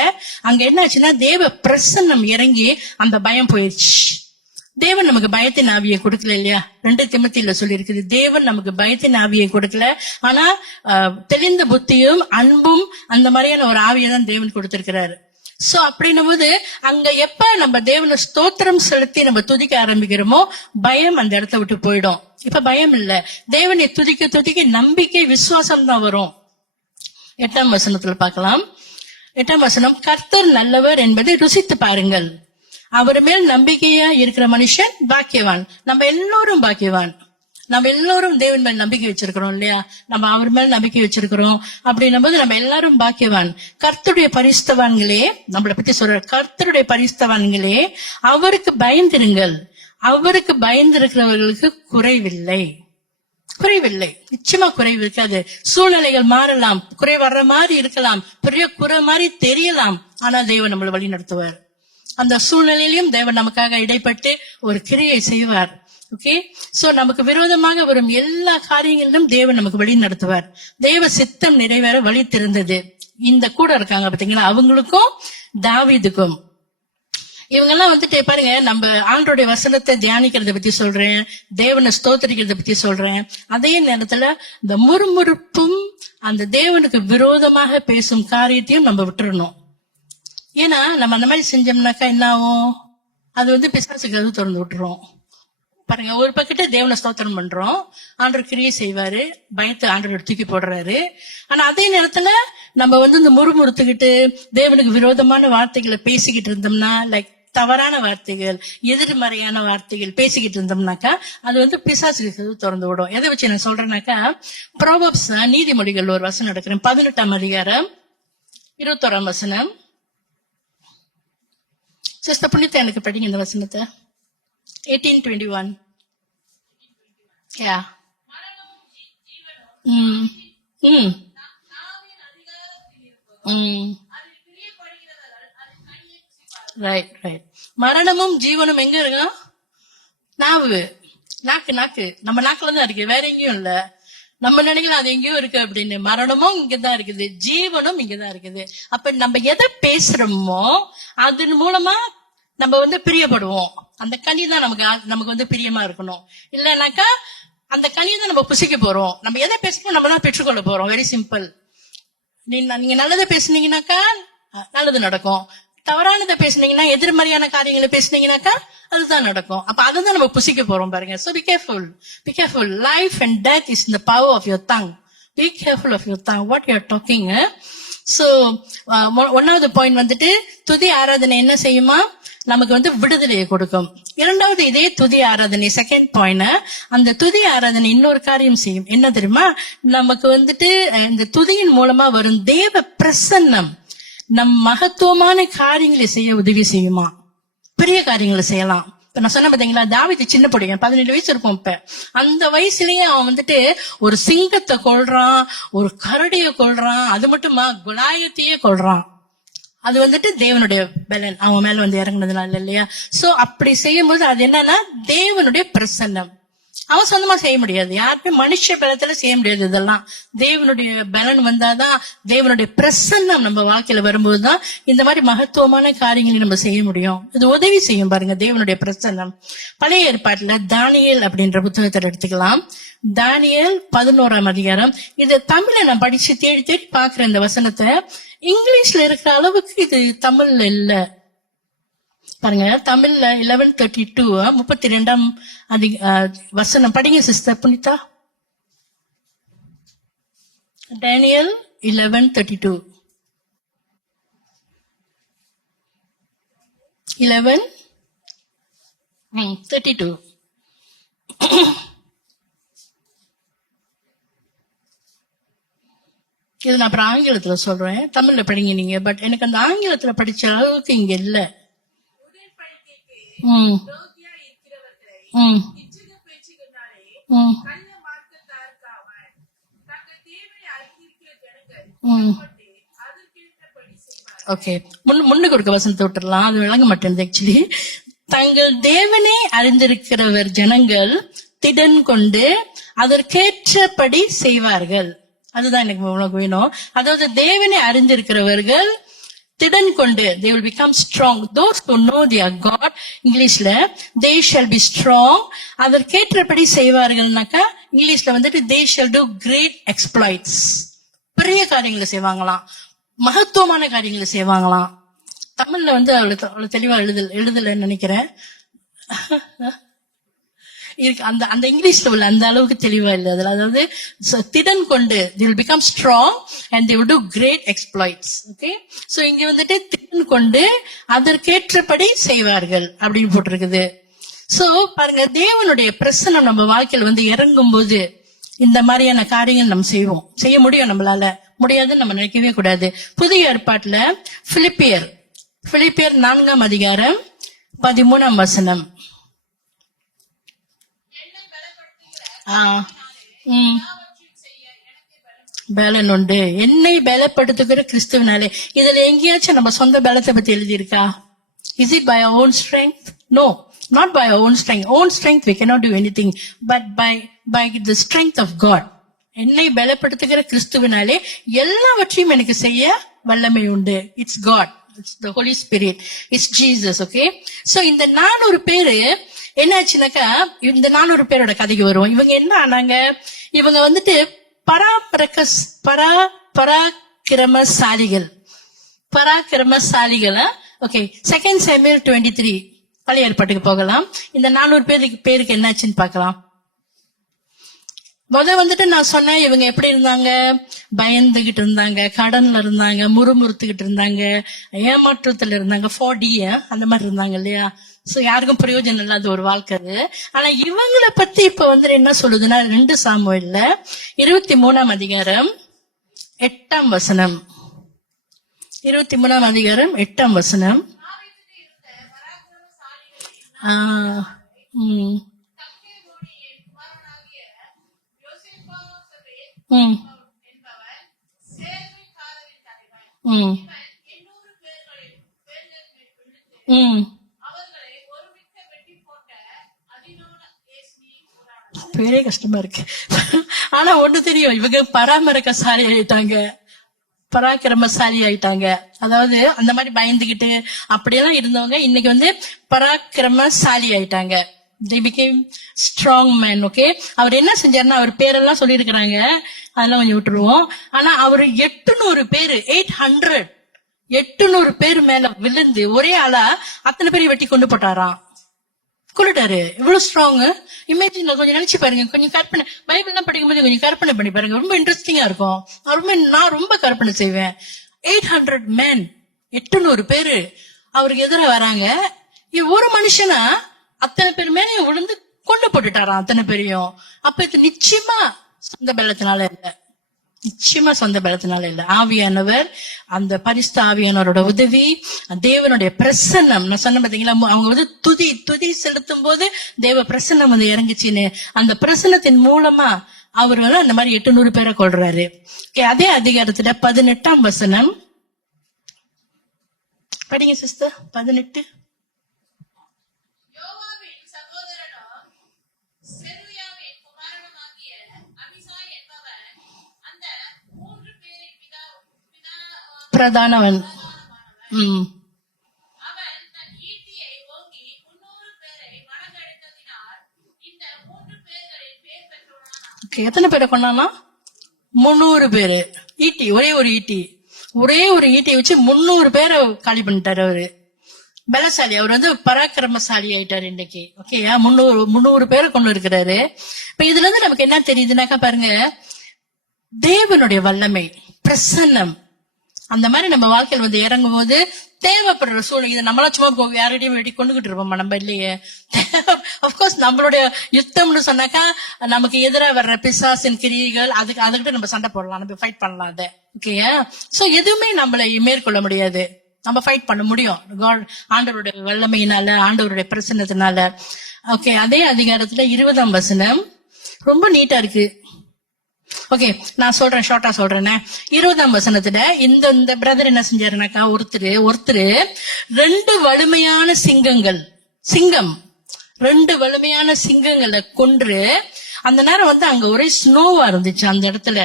அங்க என்ன ஆச்சுன்னா, தேவ பிரசன்னம் இறங்கி அந்த பயம் போயிடுச்சு. தேவன் நமக்கு பயத்தின் ஆவியை கொடுக்கல இல்லையா? 2 தீமோத்தேயுல சொல்லி இருக்குது, தேவன் நமக்கு பயத்தின் ஆவியை கொடுக்கல, ஆனா தெளிந்த புத்தியும் அன்பும் அந்த மாதிரியான ஒரு ஆவியை தான் தேவன் கொடுத்திருக்கிறாரு. சோ அப்படின்னும் போது அங்க எப்ப நம்ம தேவனை ஸ்தோத்திரம் செலுத்தி நம்ம துதிக்க ஆரம்பிக்கிறோமோ பயம் அந்த இடத்த விட்டு போயிடும். இப்ப பயம் இல்ல, தேவனை துதிக்க துதிக்க நம்பிக்கை விசுவாசம் தான் வரும். 8ஆம் வசனத்துல பார்க்கலாம். 8ஆம் வசனம், கர்த்தர் நல்லவர் என்பதை ருசித்து பாருங்கள், அவர் மேல் நம்பிக்கையா இருக்கிற மனுஷன் பாக்கியவான். நம்ம எல்லோரும் பாக்கியவான், நம்ம எல்லாரும் தேவன் மேல் நம்பிக்கை வச்சிருக்கிறோம் இல்லையா? நம்ம அவர் மேல் நம்பிக்கை வச்சிருக்கிறோம் அப்படின்னும் போது நம்ம எல்லாரும் பாக்கியவான். கர்த்தருடைய பரிசுத்தவான்களே, நம்மளை பத்தி சொல்ற, கர்த்தருடைய பரிசுத்தவான்களே அவருக்கு பயந்திருங்கள், அவருக்கு பயந்திருக்கிறவர்களுக்கு குறைவில்லை. குறைவில்லை, நிச்சயமா குறைவு இருக்காது. சூழ்நிலைகள் மாறலாம், குறை வர்ற மாதிரி இருக்கலாம், பெரிய குறை மாதிரி தெரியலாம், ஆனா தேவன் நம்மளை வழி நடத்துவார். அந்த சூழ்நிலையிலும் தேவன் நமக்காக இடைப்பட்டு ஒரு கிரியை செய்வார். ஓகே, சோ நமக்கு விரோதமாக வரும் எல்லா காரியங்களிலும் தேவன் நமக்கு வழி நடத்துவார். தேவ சித்தம் நிறைவேற வழி திறந்தது. இந்த கூட இருக்காங்க பாத்தீங்களா, அவங்களுக்கும் தாவீதுக்கும். இவங்க எல்லாம் வந்துட்டு பாருங்க, நம்ம ஆண்டோடைய வசனத்தை தியானிக்கிறத பத்தி சொல்றேன், தேவனை ஸ்தோத்திரிக்கிறத பத்தி சொல்றேன். அதே நேரத்துல இந்த முறுமுறுப்பும் அந்த தேவனுக்கு விரோதமாக பேசும் காரியத்தையும் நம்ம விட்டுறணும். ஏன்னா நம்ம அந்த மாதிரி செஞ்சோம்னாக்கா என்ன ஆகும்? அது வந்து பிசாசுக்கு அது திறந்து விட்டுரும். பாருங்க, ஒரு பக்கத்து தேவனை ஸ்தோத்திரம் பண்றோம், ஆண்டவர் கிரியை செய்வாரு, பயத்தை ஆண்டவர் தூக்கி போடுறாரு. ஆனா அதே நேரத்துல நம்ம வந்து இந்த முறுமுறுத்துக்கிட்டு தேவனுக்கு விரோதமான வார்த்தைகளை பேசிக்கிட்டு இருந்தோம்னா, லைக் தவறான வார்த்தைகள், எதிர்மறையான வார்த்தைகள் பேசிக்கிட்டு இருந்தோம்னாக்கா அது வந்து பிசாசுக்கு திறந்து விடும். எதை வச்சு நான் சொல்றேன்னாக்கா, ப்ரோவர்ப்ஸ் நீதிமொழிகள் ஒரு வசனம் எடுக்கிறேன், 18ஆம் அதிகாரம் 21ஆம் வசனம். சிஸ்டர் புனிதா எனக்கு படிங்க இந்த வசனத்தை. 18:21. Yeah. Right right. மரணமும் ஜீவனும் எங்க இருக்கா? நாவு, நாக்கு. நாக்கு நம்ம நாக்குல தான் இருக்கு, வேற எங்கேயும் இல்ல. நம்ம நினைக்கலாம் அது எங்கேயும் இருக்கு அப்படின்னு. மரணமும் இங்கதான் இருக்குது, ஜீவனும் இங்கதான் இருக்குது. அப்ப நம்ம எதை பேசுறோமோ அதன் மூலமா நம்ம வந்து பிரியப்படுவோம். அந்த கனி தான் நமக்கு வந்து பிரியமா இருக்கணும். இல்லைனாக்கா அந்த கனியை தான் நம்ம புசிக்க போறோம். நம்ம எதை பேசணும் நம்ம தான் பெற்றுக்கொள்ள போறோம். Very simple. நீங்க நல்லதை பேசுனீங்கன்னாக்கா நல்லது நடக்கும். தவறானதை பேசுனீங்கன்னா, எதிர்மறையான காரியங்களை பேசுனீங்கன்னாக்கா அதுதான் நடக்கும். அப்ப அதுதான் நம்ம புசிக்க போறோம் பாருங்க. So be careful. Be careful. Life and death is in the power of your tongue. Be careful of your tongue, what you are talking. So ஒன்னாவது பாயிண்ட் வந்துட்டு, துதி ஆராதனை என்ன செய்யுமா? நமக்கு வந்து விடுதலையை கொடுக்கும். இரண்டாவது, இதே துதி ஆராதனை செகண்ட் பாயிண்ட், அந்த துதி ஆராதனை இன்னொரு காரியம் செய்யும். என்ன தெரியுமா? நமக்கு வந்துட்டு இந்த துதியின் மூலமா வரும் தேவ பிரசன்னம் நம் மகத்துவமான காரியங்களை செய்ய உதவி செய்யுமா? பெரிய காரியங்களை செய்யலாம். இப்ப நான் சொன்ன பாத்தீங்களா, தாவீது சின்ன பிடிக்கும், 17 வயசு இருக்கும். இப்ப அந்த வயசுலயே அவன் வந்துட்டு ஒரு சிங்கத்தை கொல்றான், ஒரு கரடியை கொல்றான், அது மட்டுமா குலாயத்தையே கொல்றான். அது வந்துட்டு தேவனுடைய பலன் அவன் மேல வந்து இறங்குனதுனால இல்லையா? சோ அப்படி செய்யும் போது அது என்னன்னா தேவனுடைய பிரசன்னம். அவன் சொந்தமா செய்ய முடியாது, யாருமே மனுஷ பலத்துல செய்ய முடியாது. இதெல்லாம் தேவனுடைய பலன் வந்தாதான், தேவனுடைய பிரசன்னம் நம்ம வாழ்க்கையில வரும்போதுதான் இந்த மாதிரி மகத்துவமான காரியங்களை நம்ம செய்ய முடியும். இது உதவி செய்யும் பாருங்க, தேவனுடைய பிரசன்னம். பழைய ஏற்பாட்டுல தானியேல் அப்படின்ற புத்தகத்தை எடுத்துக்கலாம். தானியேல் 11ஆம் அதிகாரம். இது தமிழ்ல நான் படிச்சு தேடி தேடி பாக்குறேன் இந்த வசனத்தை. இங்கிலீஷ்ல இருக்கிற அளவுக்கு இது தமிழ்ல இல்ல பாருங்க. தமிழ்ல 11:32 32ஆம் வசனம் படிங்க சிஸ்டர் புனிதா. டேனியல் 11:32 11:32. இது நான் அப்புறம் ஆங்கிலத்துல சொல்றேன், தமிழ்ல படிங்க நீங்க. பட் எனக்கு அந்த ஆங்கிலத்துல படிச்ச அளவுக்கு இங்க இல்ல. ஓகே, முன்னுக்கு ஒரு வசனத்தை விட்டுறலாம், அது விளங்க மாட்டேன் ஆக்சுவலி. தங்கள் தேவனே அறிந்திருக்கிறவர் ஜனங்கள் திடன் கொண்டு அதற்கேற்றபடி செய்வார்கள். அதுதான் எனக்கு உனக்கு வேணும். அதாவது தேவனை அறிந்திருக்கிறவர்கள் திடன் கொண்டு, they will become strong. Those who know their God, இங்கிலீஷ்ல they shall be strong. அதற்கேற்றபடி செய்வார்கள்னாக்கா இங்கிலீஷ்ல வந்துட்டு they shall do great exploits. பெரிய காரியங்களை செய்வாங்களாம், மகத்துவமான காரியங்களை செய்வாங்களாம். தமிழ்ல வந்து அவ்வளவு தெளிவா எழுதலன்னு நினைக்கிறேன். அந்த இங்கிலீஷ்ல உள்ள அந்த அளவுக்கு தெளிவா இல்லை அதுல. அதாவது திடன் கொண்டு they will become strong and they will do great exploits. Okay, so இங்க வந்துட்டு திடன் கொண்டு அதற்கேற்றபடி செய்வார்கள் அப்படின்னு போட்டிருக்குது. சோ பாருங்க, தேவனுடைய பிரசன்னம் நம்ம வாழ்க்கையில வந்து இறங்கும் போது இந்த மாதிரியான காரியங்கள் நம்ம செய்ய முடியும். நம்மளால முடியாதுன்னு நம்ம நினைக்கவே கூடாது. புதிய ஏற்பாட்டுல பிலிப்பியர் 4ஆம் அதிகாரம் 13ஆம் வசனம். பலன் உண்டு, என்னை பலப்படுத்துகிற கிறிஸ்துவனாலே. இதுல எங்கேயாச்சும் நம்ம சொந்த பலத்தை பத்தி எழுதியிருக்கா? Is it by our own strength? No, not by our own strength. Own strength we cannot do anything, but by the strength of God. என்னை பலப்படுத்துகிற கிறிஸ்துவனாலே எல்லாவற்றையும் எனக்கு செய்ய வல்லமை உண்டு. It's God, it's the Holy Spirit, it's Jesus. Okay, so இந்த 400 பேரு என்னாச்சுனாக்கா, இந்த 400 பேரோட கதைக்கு வருவோம். இவங்க என்ன ஆனாங்க? இவங்க வந்துட்டு பராக்கிரமசாலிகள். பராக்கிரமசாலிகளா. ஓகே, 2 Samuel 23 பழைய ஏற்பாட்டுக்கு போகலாம். இந்த 400 பேருக்கு என்னாச்சுன்னு பார்க்கலாம். வந்துட்டு நான் சொன்னேன், இவங்க எப்படி இருந்தாங்க? பயந்துகிட்டு இருந்தாங்க, கடன்ல இருந்தாங்க, முறுமுறுத்துக்கிட்டு இருந்தாங்க, ஏமாற்றத்துல இருந்தாங்க, 4D அந்த மாதிரி இருந்தாங்க இல்லையா? சோ யாருக்கும் பிரயோஜனம் இல்லாத ஒரு வாழ்க்கை அது. ஆனா இவங்களை பத்தி இப்ப என்ன சொல்லுதுன்னா 2 சாமுவேல்ல 23ஆம் அதிகாரம் 8ஆம் வசனம். 23ஆம் அதிகாரம் 8ஆம் வசனம். பேரே கஷ்டமா இருக்கு. ஆனா ஒண்ணு தெரியும், இவங்க பராமரிக்கசாலி ஆயிட்டாங்க, பராக்கிரமசாலி ஆயிட்டாங்க. அதாவது அந்த மாதிரி பயந்துகிட்டு அப்படியெல்லாம் இருந்தவங்க இன்னைக்கு பராக்கிரமசாலி ஆயிட்டாங்க. They became strong men. Okay, அவர் என்ன செஞ்சாருன்னா, அவர் பேரெல்லாம் சொல்லி இருக்கிறாங்க, அதெல்லாம் கொஞ்சம் விட்டுருவோம். ஆனா அவரு 800 பேரு 800 பேர் மேல விழுந்து ஒரே ஆளா அத்தனை பேரை வெட்டி கொண்டு போட்டாராம், கொண்டுட்டாரு. இவ்வளவு ஸ்ட்ராங். இமேஜின் கொஞ்சம் நினைச்சு பாருங்க, கொஞ்சம் கற்பனை, பைபிள் எல்லாம் படிக்கும்போது கொஞ்சம் கற்பனை பண்ணி பாருங்க, ரொம்ப இன்ட்ரெஸ்டிங்கா இருக்கும். நான் ரொம்ப கற்பனை செய்வேன். 800 men, 800 பேரு அவருக்கு எதிராக வராங்க. ஒரு மனுஷனா அத்தனை பேர் மேல விழுந்து கொண்டு போட்டுட்டாராம் அத்தனை பேரையும். அப்ப இது நிச்சயமா சொந்த பலத்தினால இல்ல, நிச்சயமா சொந்த பலத்தினால இல்ல. ஆவியானவர், அந்த பரிசுத்த ஆவியானவரோட உதவி, தேவனுடைய பிரசன்னம். நான் சொன்ன பாத்தீங்களா, அவங்க துதி செலுத்தும் போது தேவ பிரசன்னம் இறங்குச்சுன்னு, அந்த பிரசன்னத்தின் மூலமா அவர் அந்த மாதிரி 800 பேரை கொள்றாரு. அதே அதிகாரத்துல 18ஆம் வசனம் படிங்க சிஸ்டர். 18. பிரதானவன். எத்தனை பேரை கொண்டானா? 300 பேரு. ஈட்டி, ஒரே ஒரு ஈட்டி வச்சு 300 பேரை காலி பண்ணிட்டாரு. அவரு பலசாலி, அவர் பராக்கிரமசாலி ஆயிட்டாரு இன்னைக்கு. ஓகே, 300 பேரை கொண்டு இருக்கிறாரு. இப்ப இதுல இருந்து நமக்கு என்ன தெரியுதுனாக்கா பாருங்க, தேவனுடைய வல்லமை, பிரசன்னம் அந்த மாதிரி நம்ம வாழ்க்கையில் இறங்கும் போது தேவைப்படுற சூழ்நிலை. இதை நம்மளாம் சும்மா யாரையும் வெட்டி கொண்டுகிட்டு இருப்போமா? நம்ம இல்லையே. அப்கோர்ஸ் நம்மளுடைய யுத்தம்னு சொன்னாக்கா நமக்கு எதிராக வர்ற பிசாசின் கிரியைகள், அதுக்கிட்ட நம்ம சண்டை போடலாம், நம்ம ஃபைட் பண்ணலாம். அதை ஓகே. சோ எதுவுமே நம்மளை மேற்கொள்ள முடியாது, நம்ம ஃபைட் பண்ண முடியும் ஆண்டவருடைய வல்லமையினால, ஆண்டவருடைய பிரசன்னத்தினால. ஓகே, அதே அதிகாரத்துல 20ஆம் வசனம் ரொம்ப நீட்டா இருக்கு. ஓகே, நான் சொல்றேன், ஷார்ட்டா சொல்றேன். 20ஆம் வசனத்துல இந்த பிரதர் என்ன செஞ்சாருனாக்கா, ஒருத்தர் 2 வலிமையான சிங்கம் 2 வலிமையான சிங்கங்களை கொன்று, அந்த நேரம் அங்க ஒரே ஸ்னோவா இருந்துச்சு அந்த இடத்துல.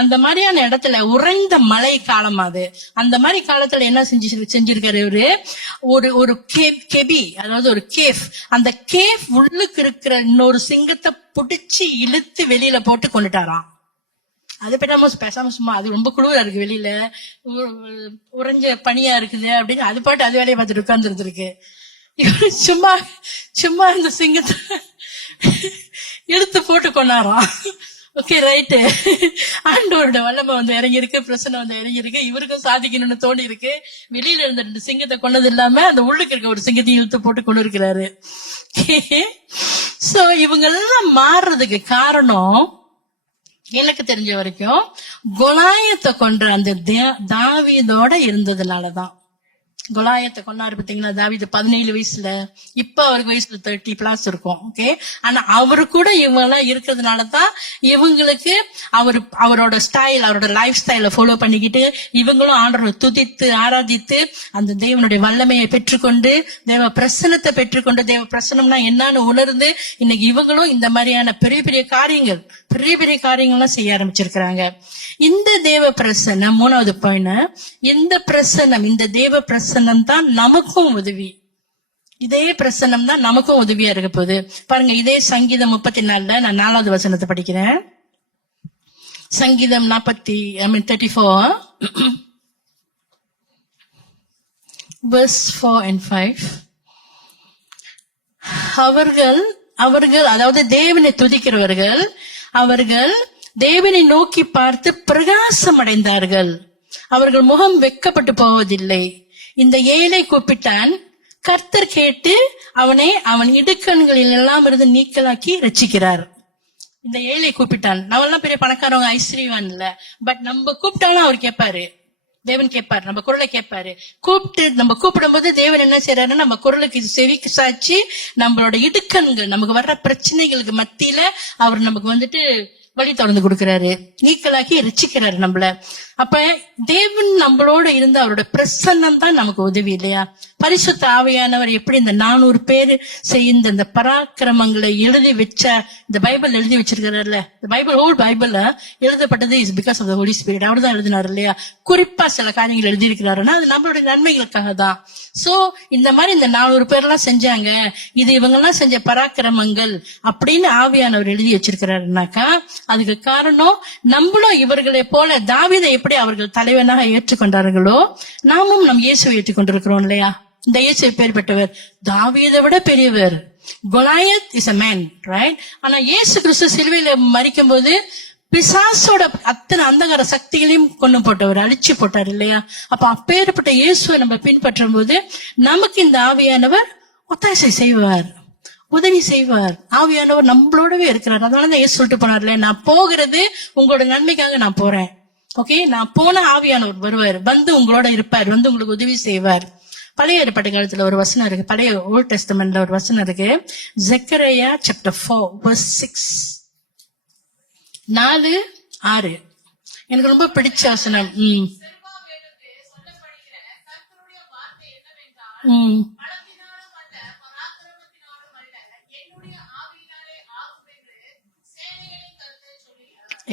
அந்த மாதிரியான இடத்துல உறைந்த மழை காலம் அது. அந்த மாதிரி காலத்துல என்ன செஞ்சிருக்காரு இவரு, ஒரு கெபி, அதாவது ஒரு கேஃப், அந்த கேஃப் உள்ளுக்கு இருக்கிற இன்னொரு சிங்கத்தை புடிச்சு இழுத்து வெளியில போட்டு கொண்டுட்டாராம். அது பேசாம சும்மா, அது ரொம்ப குளிரா இருக்கு வெளியில, உறைஞ்ச பனியா இருக்குது அப்படின்னு அது பாட்டு அது வேலையை பார்த்துட்டு உட்கார்ந்து இருக்கு. இவரு சும்மா இந்த சிங்கத்தை எடுத்து போட்டு கொண்டாராம். Okay, right. ஆண்டவரோட வல்லமை இறங்கி இருக்கு, பிரச்சனை இறங்கி இருக்கு, இவருக்கும் சாதிக்கணும்னு தோணி இருக்கு. வெளியில இருந்த 2 சிங்கத்தை கொண்டது இல்லாம அந்த உள்ளுக்கு இருக்க ஒரு சிங்கத்தையும் இழுத்து போட்டு கொண்டு இருக்கிறாரு. சோ இவங்க எல்லாம் மாறுறதுக்கு காரணம் எனக்கு தெரிஞ்ச வரைக்கும் கொலாயத்தை கொன்ற அந்த தாவீதோட இருந்ததுனாலதான். கொலாயத்தை கொண்டாரு பாத்தீங்களா தாவீது 17 வயசுல. இப்ப அவருக்கு வயசுல 30+ இருக்கும். ஓகே, ஆனா அவரு கூட இவங்க எல்லாம் இருக்கிறதுனாலதான் இவங்களுக்கு அவரோட ஸ்டைல், அவரோட லைஃப் ஸ்டைல ஃபாலோ பண்ணிக்கிட்டு இவங்களும் ஆண்டவரை துதித்து ஆராதித்து அந்த தேவனுடைய வல்லமையை பெற்றுக்கொண்டு, தேவ பிரசன்னத்தை பெற்றுக்கொண்டு, தேவ பிரசன்னம்னா என்னன்னு உணர்ந்து இன்னைக்கு இவங்களும் இந்த மாதிரியான பெரிய பெரிய காரியங்கள்லாம் செய்ய ஆரம்பிச்சிருக்கிறாங்க. இந்த தேவ பிரசன்னம் 3வது பாயிண்ட். இந்த தேவ பிரசன்னம் தான் நமக்கும் உதவி. இதே பிரசன்னம் தான் நமக்கும் உதவியா இருக்க போகுது. பாருங்க, இதே சங்கீதம் 34 நான் 4வது வசனத்தை படிக்கிறேன். சங்கீதம் 34. verse 4 and 5. அவர்கள் அதாவது தேவனை துதிக்கிறவர்கள், அவர்கள் தேவனை நோக்கி பார்த்து பிரகாசம் அடைந்தார்கள். அவர்கள் முகம் வெட்கப்பட்டு போவதில்லை. இந்த ஏழை கூப்பிட்டான், கர்த்தர் கேட்டு அவனை அவன் இடுக்கண்களில் எல்லாம் இருந்து நீக்கலாக்கி ரட்சிக்கிறார். இந்த ஏழை கூப்பிட்டான். நம்மெல்லாம் பெரிய பணக்காரவங்க, ஐஸ்வர்யவான் இல்ல, பட் நம்ம கூப்பிட்டாலும் அவர் கேட்பாரு. தேவன் கேட்பாரு, நம்ம குரலை கேட்பாரு. நம்ம கூப்பிடும் போது தேவன் என்ன செய்யறாருன்னா, நம்ம குரலுக்கு செவிக்கு சாட்சி நம்மளோட இடுக்கண்கள், நமக்கு வர்ற பிரச்சனைகளுக்கு மத்தியில அவர் நமக்கு வந்துட்டு வழி திறந்து கொடுக்கிறாரு, நீக்கலாக்கி ரட்சிக்கிறாரு நம்மள. அப்ப தேவன் நம்மளோட இருந்து அவரோட பிரசன்னம் தான் நமக்கு உதவி இல்லையா? பரிசுத்த ஆவியானவர் எப்படி இந்த 400 பேர் செய்த இந்த பராக்கிரமங்களை எழுதி வச்ச, இந்த பைபிள் எழுதி வச்சிருக்கிறாருல்ல, இந்த பைபிள் ஹோல் பைபிள்ல எழுதப்பட்டது is because of the Holy Spirit. அவர் தான் எழுதினார் இல்லையா? குறிப்பா சில காரியங்கள் எழுதி இருக்கிறாருன்னா அது நம்மளுடைய நன்மைகளுக்காக தான். சோ இந்த மாதிரி இந்த 400 பேர்லாம் செஞ்சாங்க, இது இவங்க எல்லாம் செஞ்ச பராக்கிரமங்கள் அப்படின்னு ஆவியானவர் எழுதி வச்சிருக்கிறாருனாக்கா அதுக்கு காரணம் நம்மளும் இவர்களை போல தாவீதை எப்படி அவர்கள் தலைவனாக ஏற்றுக்கொண்டார்களோ நாமும் நம் இயேசுவை ஏற்றுக்கொண்டிருக்கிறோம் இல்லையா? இந்த இயேசு பேர்பட்டவர் தாவீதை விட பெரியவர். Goliath is a man, right? ஆனா இயேசு கிறிஸ்து சிலுவையில மரிக்கும் போது பிசாசோட அத்தனை அந்தகார சக்திகளையும் கொண்டு போட்டவர், அழிச்சு போட்டார் இல்லையா? அப்ப அப்பேற்பட்ட இயேசுவை நம்ம பின்பற்றும் போது நமக்கு இந்த ஆவியானவர் ஒத்தாசை செய்வார், உதவி செய்வார். ஆவியானவர் நம்மளோடவே இருக்கிறார். அதனாலதான் இயேசு சொல்லிட்டு போனார்ல, நான் போகிறது உங்களோட நன்மைக்காக நான் போறேன். ஓகே, நான் போன ஆவியானவர் வருவார், வந்து உங்களோட இருப்பார், வந்து உங்களுக்கு உதவி செய்வார். பழைய ஏற்பாட்டு காலத்துல ஒரு வசனம் இருக்கு, பழைய ஓல்ட் டெஸ்டமெண்ட்ல ஒரு வசனம் இருக்கு, ஜெக்கரியா சாப்டர் 4 verse 6, 4-6. எனக்கு ரொம்ப பிடிச்ச வசனம்.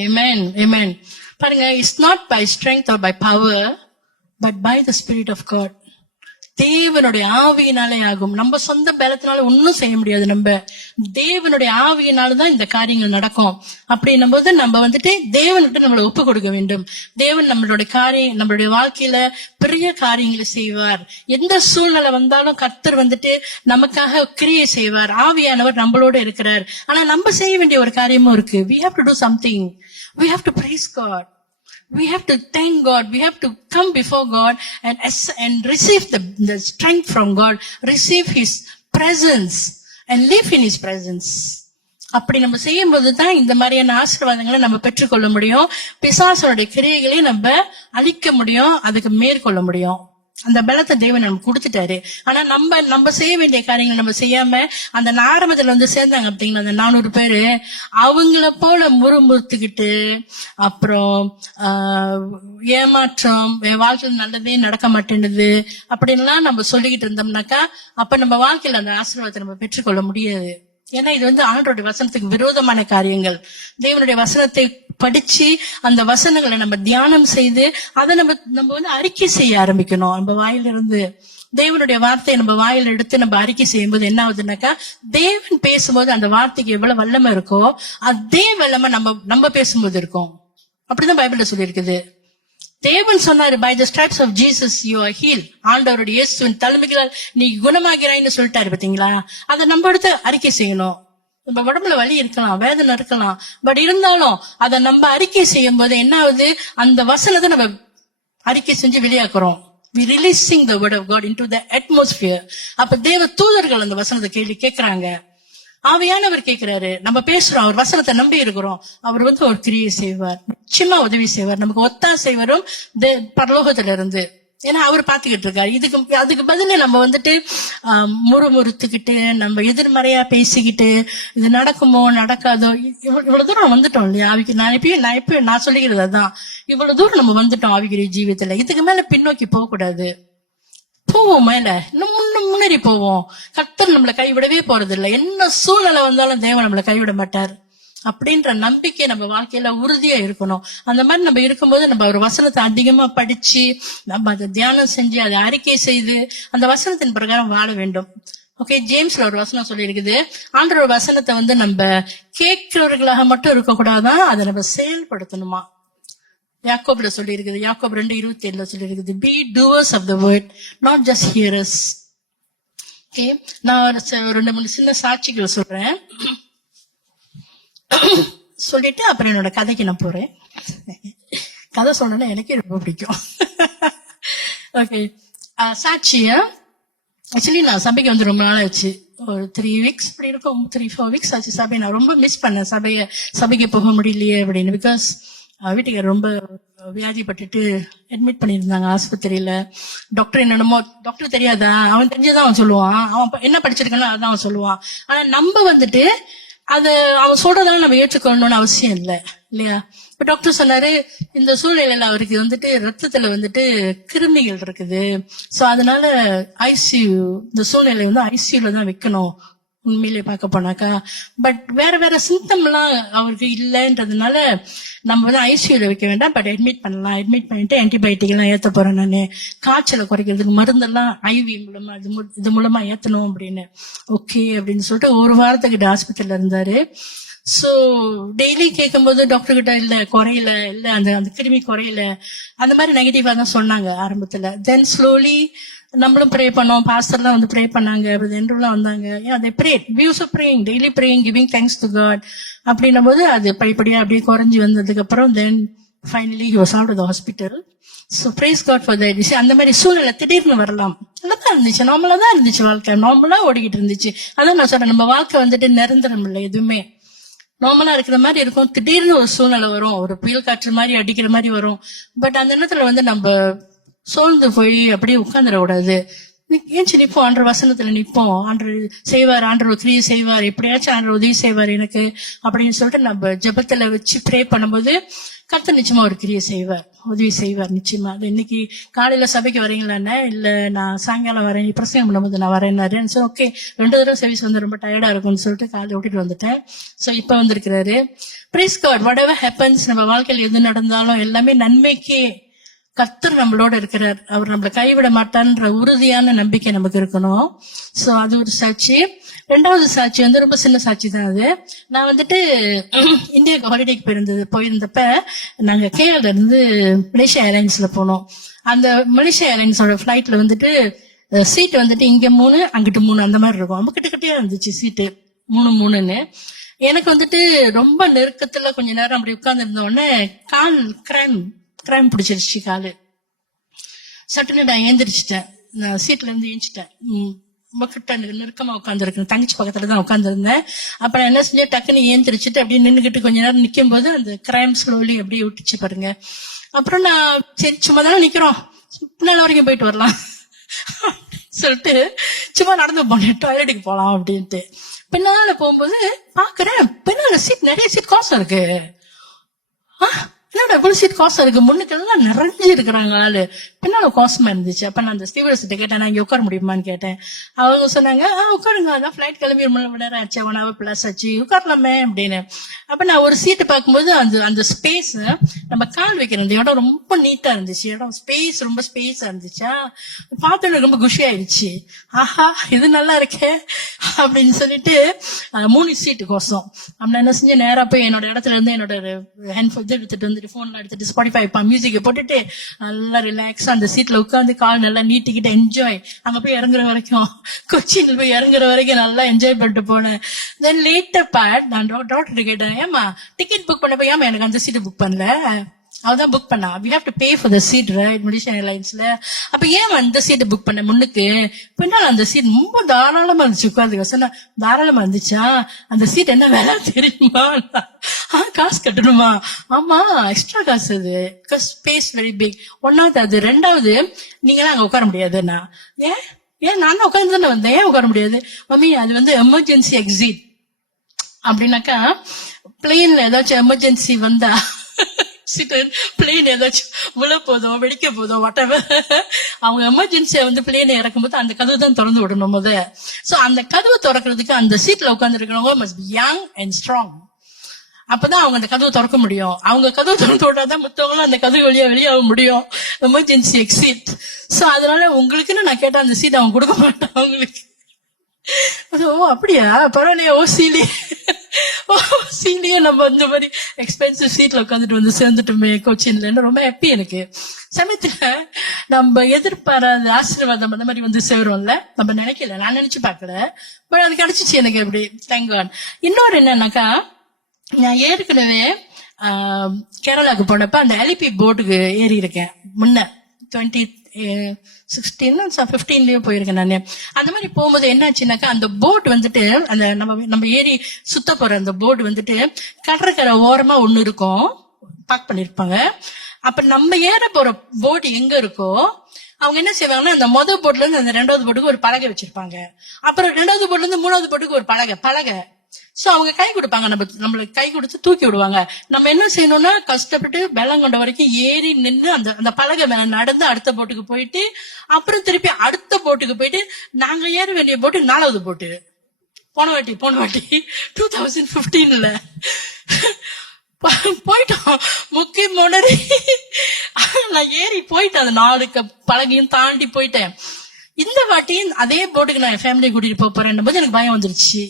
Amen, amen. பாருங்க, it's not by strength or by power, but by the Spirit of God. தேவனுடைய ஆவியினாலே ஆகும். நம்ம சொந்த பலத்தினால ஒன்னும் செய்ய முடியாது. நம்ம தேவனுடைய ஆவியினாலதான் இந்த காரியங்கள் நடக்கும். அப்படின்னும் போது நம்ம வந்துட்டு தேவன்கிட்ட நம்மளை ஒப்பு கொடுக்க வேண்டும். தேவன் நம்மளுடைய வாழ்க்கையில பெரிய காரியங்களை செய்வார். எந்த சூழ்நிலை வந்தாலும் கர்த்தர் வந்துட்டு நமக்காக கிரியை செய்வார். ஆவியானவர் நம்மளோட இருக்கிறார். ஆனா நம்ம செய்ய வேண்டிய ஒரு காரியமும் இருக்கு. We have to do something. We have to praise God. We have to thank God. We have to come before God and receive the strength from God, receive His presence and live in His presence. அப்படி நம்ம செய்யும் போதுதான் இந்த மாதிரியான ஆசீர்வாதங்களை நம்ம பெற்றுக்கொள்ள முடியும். பிசாசனுடைய கிரியைகளை நம்ம அழிக்க முடியும், அதுக்கு மேற்கொள்ள முடியும். அந்த பலத்தை தேவன் நமக்கு கொடுத்துட்டாரு. ஆனா நம்ம செய்ய வேண்டிய காரியங்கள் நம்ம செய்யாம அந்த ஆரம்பத்துல வந்து சேர்ந்தாங்க அப்படிங்களா, அந்த 400 பேரு அவங்கள போல முறுமுறுத்துக்கிட்டு அப்புறம் ஏமாற்றம், வாழ்க்கையில் நல்லதே நடக்க மாட்டேன்னுது அப்படின்லாம் நம்ம சொல்லிக்கிட்டு இருந்தோம்னாக்கா அப்ப நம்ம வாழ்க்கையில அந்த ஆசீர்வாதத்தை நம்ம பெற்றுக்கொள்ள முடியாது. ஏன்னா இது வந்து ஆண்டோடைய வசனத்துக்கு விரோதமான காரியங்கள். தேவனுடைய வசனத்தை படிச்சு அந்த வசனங்களை நம்ம தியானம் செய்து அதை நம்ம வந்து அறிக்கை செய்ய ஆரம்பிக்கணும். நம்ம வாயிலிருந்து தேவனுடைய வார்த்தையை நம்ம வாயில எடுத்து நம்ம அறிக்கை செய்யும் போது என்ன ஆகுதுன்னாக்கா, தேவன் பேசும்போது அந்த வார்த்தைக்கு எவ்வளவு வல்லமை இருக்கோ அதே வல்லமை நம்ம பேசும்போது இருக்கும். அப்படிதான் பைபிள்ல சொல்லி இருக்குது. தேவன் சொன்னாரு, by the stripes of Jesus you are healed. ஆண்டவருடைய இயேசுவின் தழும்புகளால் நீ குணமாகிறாய்ன்னு சொல்லிட்டாரு பாத்தீங்களா? அதை நம்ம எடுத்து அறிக்கை செய்யணும். நம்ம உடம்புல வலி இருக்கலாம், வேதனை இருக்கலாம், பட் இருந்தாலும் அதை நம்ம அறிக்கை செய்யும் போது என்ன ஆகுது, அந்த வசனத்தை நம்ம அறிக்கை செஞ்சு வெளியாக்குறோம். We releasing the word of God into the atmosphere. அப்ப தேவ தூதர்கள் அந்த வசனத்தை கேள்வி கேட்கிறாங்க, ஆவியானவர் கேட்கிறாரு, நம்ம பேசுறோம், அவர் வசனத்தை நம்பி இருக்கிறோம், அவர் வந்து ஒரு கிரியை செய்வார், நிச்சயமா உதவி செய்வார், நமக்கு ஒத்தாசை வரும் பரலோகத்துல இருந்து. ஏன்னா அவர் பாத்துக்கிட்டு இருக்காரு. அதுக்கு பதில நம்ம வந்துட்டு முறுமுறுத்துக்கிட்டு நம்ம எதிர்மறையா பேசிக்கிட்டு இது நடக்குமோ நடக்காதோ, இவ்வளவு தூரம் வந்துட்டோம் இல்லையா? நான் சொல்லிக்கிறது அதான், இவ்வளவு தூரம் நம்ம வந்துட்டோம் ஆவிக்குரிய ஜீவியத்துல. இதுக்கு மேல பின்னோக்கி போக கூடாது, போவோம் மேல, இன்னும் முன்னேறி போவோம். கர்த்தர் நம்மளை கைவிடவே போறது இல்லை. என்ன சூழ்நிலை வந்தாலும் தேவன் நம்மளை கைவிட மாட்டார் அப்படின்ற நம்பிக்கை நம்ம வாழ்க்கையில உறுதியா இருக்கணும். அந்த மாதிரி நம்ம இருக்கும்போது நம்ம ஒரு வசனத்தை அதிகமா படிச்சு நம்ம அதை தியானம் செஞ்சு அதை அறிக்கை செய்து அந்த வசனத்தின் பிரகாரம் வாழ வேண்டும். ஓகே, ஜேம்ஸ்ல ஒரு வசனம் சொல்லி இருக்குது, ஆண்டோட வசனத்தை வந்து நம்ம கேட்கிறவர்களாக மட்டும் இருக்கக்கூடாதான், அதை நம்ம செயல்படுத்தணுமா. யாக்கோப்ல சொல்லி இருக்குது, யாக்கோப் 2:27 சொல்லி இருக்குது, be doers of the word, not just hearers. Okay, நான் 2-3 சின்ன சாட்சிகள் சொல்றேன், சொல்லிட்டு அப்புறம் என்னோட கதைக்கு நான் போறேன். கதை சொன்னா எனக்கே ரொம்ப பிடிக்கும். ஓகே, சாட்சியா ஆக்சுவலி நான் சபைக்கு வந்து ரொம்ப நாள் ஆச்சு, ஒரு 3 weeks இப்படி இருக்கும், 3-4 weeks ஆச்சு சபை. நான் ரொம்ப மிஸ் பண்ணேன் சபைக்கு போக முடியலையே அப்படின்னு. பிகாஸ் வீட்டுக்கு ரொம்ப வியாதிப்பட்டுட்டு அட்மிட் பண்ணியிருந்தாங்க ஆஸ்பத்திரியில. டாக்டர் என்னென்னமோ, டாக்டர் தெரியாதா, அவன் தெரிஞ்சதான் அவன் சொல்லுவான், அவன் என்ன படிச்சிருக்கானோ அதான் அவன் சொல்லுவான். ஆனா நம்ம வந்துட்டு அத அவன் சொல்றதால நம்ம ஏற்றுக்கொள்ளணும்னு அவசியம் இல்லை இல்லையா. இப்ப டாக்டர் சொன்னாரு, இந்த சூழ்நிலையில அவருக்கு வந்துட்டு ரத்தத்துல வந்துட்டு கிருமிகள் இருக்குது, சோ அதனால ஐசியூ, இந்த சூழ்நிலை வந்து ஐசியூல தான் வைக்கணும் உண்மையிலே பார்க்க போனாக்கா. பட் வேற வேற சிம்டம் எல்லாம் அவருக்கு இல்லைன்றதுனால நம்ம வந்து ஐசியூல வைக்க வேண்டாம், பட் அட்மிட் பண்ணலாம், அட்மிட் பண்ணிட்டு ஆன்டிபயோட்டிக் எல்லாம் ஏத்த போறேன் நானு, காய்ச்சலை குறைக்கிறதுக்கு மருந்தெல்லாம் ஐவி மூலமா இது மூலமா ஏத்தணும் அப்படின்னு. ஓகே அப்படின்னு சொல்லிட்டு ஒரு வாரத்துக்கிட்ட ஆஸ்பத்திரியில இருந்தாரு. சோ டெய்லி கேட்கும்போது டாக்டர் கிட்ட இல்ல குறையல, இல்ல அந்த கிருமி குறையல, அந்த மாதிரி நெகட்டிவா தான் சொன்னாங்க ஆரம்பத்துல. தென் ஸ்லோலி நம்மளும் ப்ரே பண்ணோம், பாஸ்டர் தான் வந்து ப்ரே பண்ணாங்க, எல்லாம் வந்தாங்க. they prayed, we also praying, daily praying, giving thanks to God. அப்படின்னும் போது அது படிப்படியா அப்படியே குறைஞ்சி வந்ததுக்கு அப்புறம் then finally he was out of the hospital. So praise God for that. அந்த மாதிரி சூழ்நிலை திடீர்னு வரலாம், நல்லதான் இருந்துச்சு, நார்மலா தான் இருந்துச்சு, வாழ்க்கை நார்மலா ஓடிக்கிட்டு இருந்துச்சு. அதான் நான் சொல்றேன், நம்ம வாழ்க்கை வந்துட்டு நிரந்தரம் இல்லை, எதுவுமே நார்மலா இருக்கிற மாதிரி இருக்கும். திடீர்னு ஒரு சூழ்நிலை வரும், ஒரு புயல் காற்று மாதிரி அடிக்கிற மாதிரி வரும். பட் அந்த நேரத்துல வந்து நம்ம சோர்ந்து போய் அப்படியே உட்கார்ந்துட கூடாது. ஏன்ச்சு நிப்போம், ஆண்டவர் வசனத்துல நிப்போம், ஆண்டவர் செய்வார், ஆண்டவர் கிரியை செய்வார், எப்படியாச்சும் ஆண்டவர் உதவி செய்வார் எனக்கு அப்படின்னு சொல்லிட்டு நம்ம ஜெபத்துல வச்சு ப்ரே பண்ணும்போது கர்த்தர் நிச்சயமா ஒரு கிரியை செய்வார், உதவி செய்வார் நிச்சயமா. அது இன்னைக்கு காலையில சபைக்கு வரீங்களான்னு, இல்ல நான் சாயங்காலம் வரேன், நீ பிரசங்கம் பண்ணும்போது நான் வரேன்னாரு. சோ ஓகே, 2 தடவை சர்வீஸ் வந்து ரொம்ப டயர்டா இருக்கும்னு சொல்லிட்டு காலையில விட்டுட்டு வந்துட்டேன். சோ இப்ப வந்திருக்கிறாரு. Price God. whatever happens, நம்ம வாழ்க்கையில் எது நடந்தாலும் எல்லாமே நன்மைக்கே. கர்த்தர் நம்மளோட இருக்கிறார், அவர் நம்மளை கைவிட மாட்டான்ற உறுதியான நம்பிக்கை நமக்கு இருக்கணும். சோ அது ஒரு சாட்சி. 2வது சாட்சி வந்து ரொம்ப சின்ன சாட்சி தான் அது. நான் வந்துட்டு இந்தியாவுக்கு ஹாலிடேக்கு போயிருந்தப்ப நாங்க கேரள இருந்து மலேசியா ஏர்லைன்ஸ்ல போனோம். அந்த மலேசியா ஏர்லைன்ஸோட பிளைட்ல வந்துட்டு சீட் வந்துட்டு இங்க 3 அங்கிட்டு 3 அந்த மாதிரி இருக்கும். ரொம்ப கிட்டக்கிட்டே இருந்துச்சு சீட்டு, 3-3ன்னு. எனக்கு வந்துட்டு ரொம்ப நெருக்கத்துல கொஞ்ச நேரம் அப்படி உட்கார்ந்து இருந்த உடனே கால் கிராம் பிடிச்சிருச்சு காலு. சட்டுன்னு நான் ஏந்திரிச்சிட்டேன், நான் சீட்ல இருந்து ஏஞ்சிட்டேன். ரொம்ப கிட்ட நெருக்கமா உட்காந்துருக்கேன், தங்கச்சி பக்கத்துல தான் உட்காந்துருந்தேன். அப்ப நான் என்ன செஞ்சேன், டக்குன்னு ஏந்திரிச்சிட்டு அப்படியே நின்றுகிட்டு கொஞ்ச நேரம் நிக்கும் போது அந்த கிராம் ஸ்லோலி அப்படியே விட்டுச்சு பாருங்க. அப்புறம் நான் சரி சும்மா தானே நிக்கிறோம், பின்னால வரைக்கும் போயிட்டு வரலாம் சொல்லிட்டு சும்மா நடந்து போனேன், டாய்லெட்டுக்கு போலாம் அப்படின்ட்டு. பின்னால போகும்போது பாக்குறேன், பின்னால சீட் நிறைய சீட் காசு இருக்கு. என்னோட எவ்வளவு சீட் காசு இருக்கு, முன்னுக்கு எல்லாம் நிறைஞ்சு இருக்கிறாங்க ஆளு, பின்னால காசுமா இருந்துச்சு. அப்ப நான் அந்த ஸ்டீவர்ஸ் கிட்ட கேட்டேன், நான் இங்க உட்கார முடியுமான்னு கேட்டேன். அவங்க சொன்னாங்க, உட்காருங்க, அதான் ஃபிளைட் கிளம்பி 1 மணி நேரம் ஆச்சு, 1 hour plus ஆச்சு, உட்காரலாமே அப்படின்னு. அப்ப நான் ஒரு சீட்டு பார்க்கும்போது அந்த ஸ்பேஸ், நம்ம கால் வைக்கிற அந்த இடம் ரொம்ப நீட்டா இருந்துச்சு, இடம் ஸ்பேஸ் ரொம்ப ஸ்பேஸா இருந்துச்சா, பார்த்தோன்னு ரொம்ப குஷி ஆயிடுச்சு. ஆஹா இது நல்லா இருக்கே அப்படின்னு சொல்லிட்டு 3 சீட்டு கோசம் நான் என்ன செஞ்சேன், நேரா போய் என்னோட இடத்துல இருந்து என்னோட ஹேண்ட்போன் எடுத்துட்டு வந்துட்டு போன்ல எடுத்துட்டு ஸ்பாட்டிஃபை மியூசிக்கை போட்டுட்டு நல்லா ரிலாக்ஸா அந்த சீட்ல உட்காந்து கால் நல்லா நீட்டிக்கிட்டு என்ஜாய். அங்க போய் இறங்குற வரைக்கும், கொச்சின்ல போய் இறங்குற வரைக்கும் நல்லா என்ஜாய் பண்ணிட்டு போனேன். தென் லேட்டர் பார்ட் நான் டாக்டர் கேட்டேன், ஏமா டிக்கெட் புக் பண்ணப்ப ஏமா எனக்கு அந்த சீட்டு புக் பண்ணல, அவதான் புக் பண்ணா. we have to pay for the seat, right, Malaysia ஏர்லைன்ஸ்ல. அப்ப ஏன் அந்த சீட்டு புக் பண்ண முன்னுக்கு, பின்னால் அந்த சீட் ரொம்ப தாராளமா இருந்துச்சு உட்காந்து. சொன்னா தாராளமா இருந்துச்சா, அந்த சீட் என்ன வேலை தெரியுமா, காசு கட்டணுமா, ஆமா எக்ஸ்ட்ரா காசு, அது ஸ்பேஸ் வெரி பிக். 1வது அது. 2வது நீங்களாம் அங்க உட்கார முடியாதுன்னா, ஏன் நான் உட்கார்ந்து தானே வந்தேன், ஏன் உட்கார முடியாது மம்மி, அது வந்து எமர்ஜென்சி எக்ஸிட். அப்படின்னாக்கா பிளேன்ல ஏதாச்சும் எமர்ஜென்சி வந்தா பிளேன் ஏதாச்சும் விழ போதோ வெடிக்க போதோ whatever, அவங்க எமர்ஜென்சியா வந்து பிளேனை இறக்கும் போது அந்த கதவு தான் திறந்து விடணும் முத. சோ அந்த கதவு திறக்கிறதுக்கு அந்த சீட்ல உட்கார்ந்து இருக்கிறவங்க must be young and strong. அப்பதான் அவங்க அந்த கதவு திறக்க முடியும். அவங்க கதவு திறந்து விட்டாதான் மத்தவங்களும் அந்த கதவு வழியா வெளியாக முடியும், எமர்ஜென்சி எக்ஸிட். சோ அதனால உங்களுக்குன்னு நான் கேட்டா அந்த சீட் அவங்க கொடுக்க மாட்டான் அவங்களுக்கு. ஓ அப்படியா, பரவாயில்லையா, ஓசிலி ஐயோ நம்ம இந்த மாதிரி எக்ஸ்பென்சிவ் சீட்ல உட்காந்துட்டு வந்து சேர்ந்துட்டுமே கோச்சின்ல ரொம்ப ஹாப்பி எனக்கு. சமயத்துல நம்ம எதிர்பாராத ஆசீர்வாதம் அந்த மாதிரி வந்து சேரும்ல, நம்ம நினைக்கல, நான் நினைச்சு பார்க்கல, பட் அது கிடைச்சிச்சு எனக்கு. அப்படி தேங்க் காட். இன்னொரு என்னன்னாக்கா, நான் ஏற்கனவே கேரளாவுக்கு போனப்ப அந்த எலிபி போட்டுக்கு ஏறி இருக்கேன். முன்ன 2016 போயிருக்கேன் நான். அந்த மாதிரி போகும்போது என்னாச்சுனாக்கா, அந்த போட் வந்துட்டு அந்த நம்ம ஏறி சுத்த போற அந்த போட் வந்துட்டு கடற்கரை ஓரமா ஒண்ணு இருக்கும், பார்க் பண்ணிருப்பாங்க. அப்ப நம்ம ஏற போற போட் எங்க இருக்கோ, அவங்க என்ன செய்வாங்கன்னா, அந்த மொதல் போட்ல இருந்து அந்த ரெண்டாவது போட்டுக்கு ஒரு பலகை வச்சிருப்பாங்க. அப்புறம் ரெண்டாவது போட்ல இருந்து மூணாவது போட்டுக்கு ஒரு பலகை. சோ அவங்க கை கொடுப்பாங்க, நம்மளுக்கு கை கொடுத்து தூக்கி விடுவாங்க. நம்ம என்ன செய்யணும்னா, கஷ்டப்பட்டு வெள்ளங்கொண்ட வரைக்கும் ஏறி நின்று அந்த பலகை மேல நடந்து அடுத்த போட்டுக்கு போயிட்டு, அப்புறம் திருப்பி அடுத்த போட்டுக்கு போயிட்டு, நாங்க ஏற வேண்டிய போட்டு 4வது போட்டு. போன வாட்டி 2015 போயிட்டோம். முக்கிய முன்னரே நான் ஏறி போயிட்டேன், அந்த 4 பலகையும் தாண்டி போயிட்டேன். இந்த வாட்டி அதே போட்டுக்கு நான் என் ஃபேமிலி கூட்டிட்டு போறேன் போது எனக்கு பயம் வந்துருச்சு.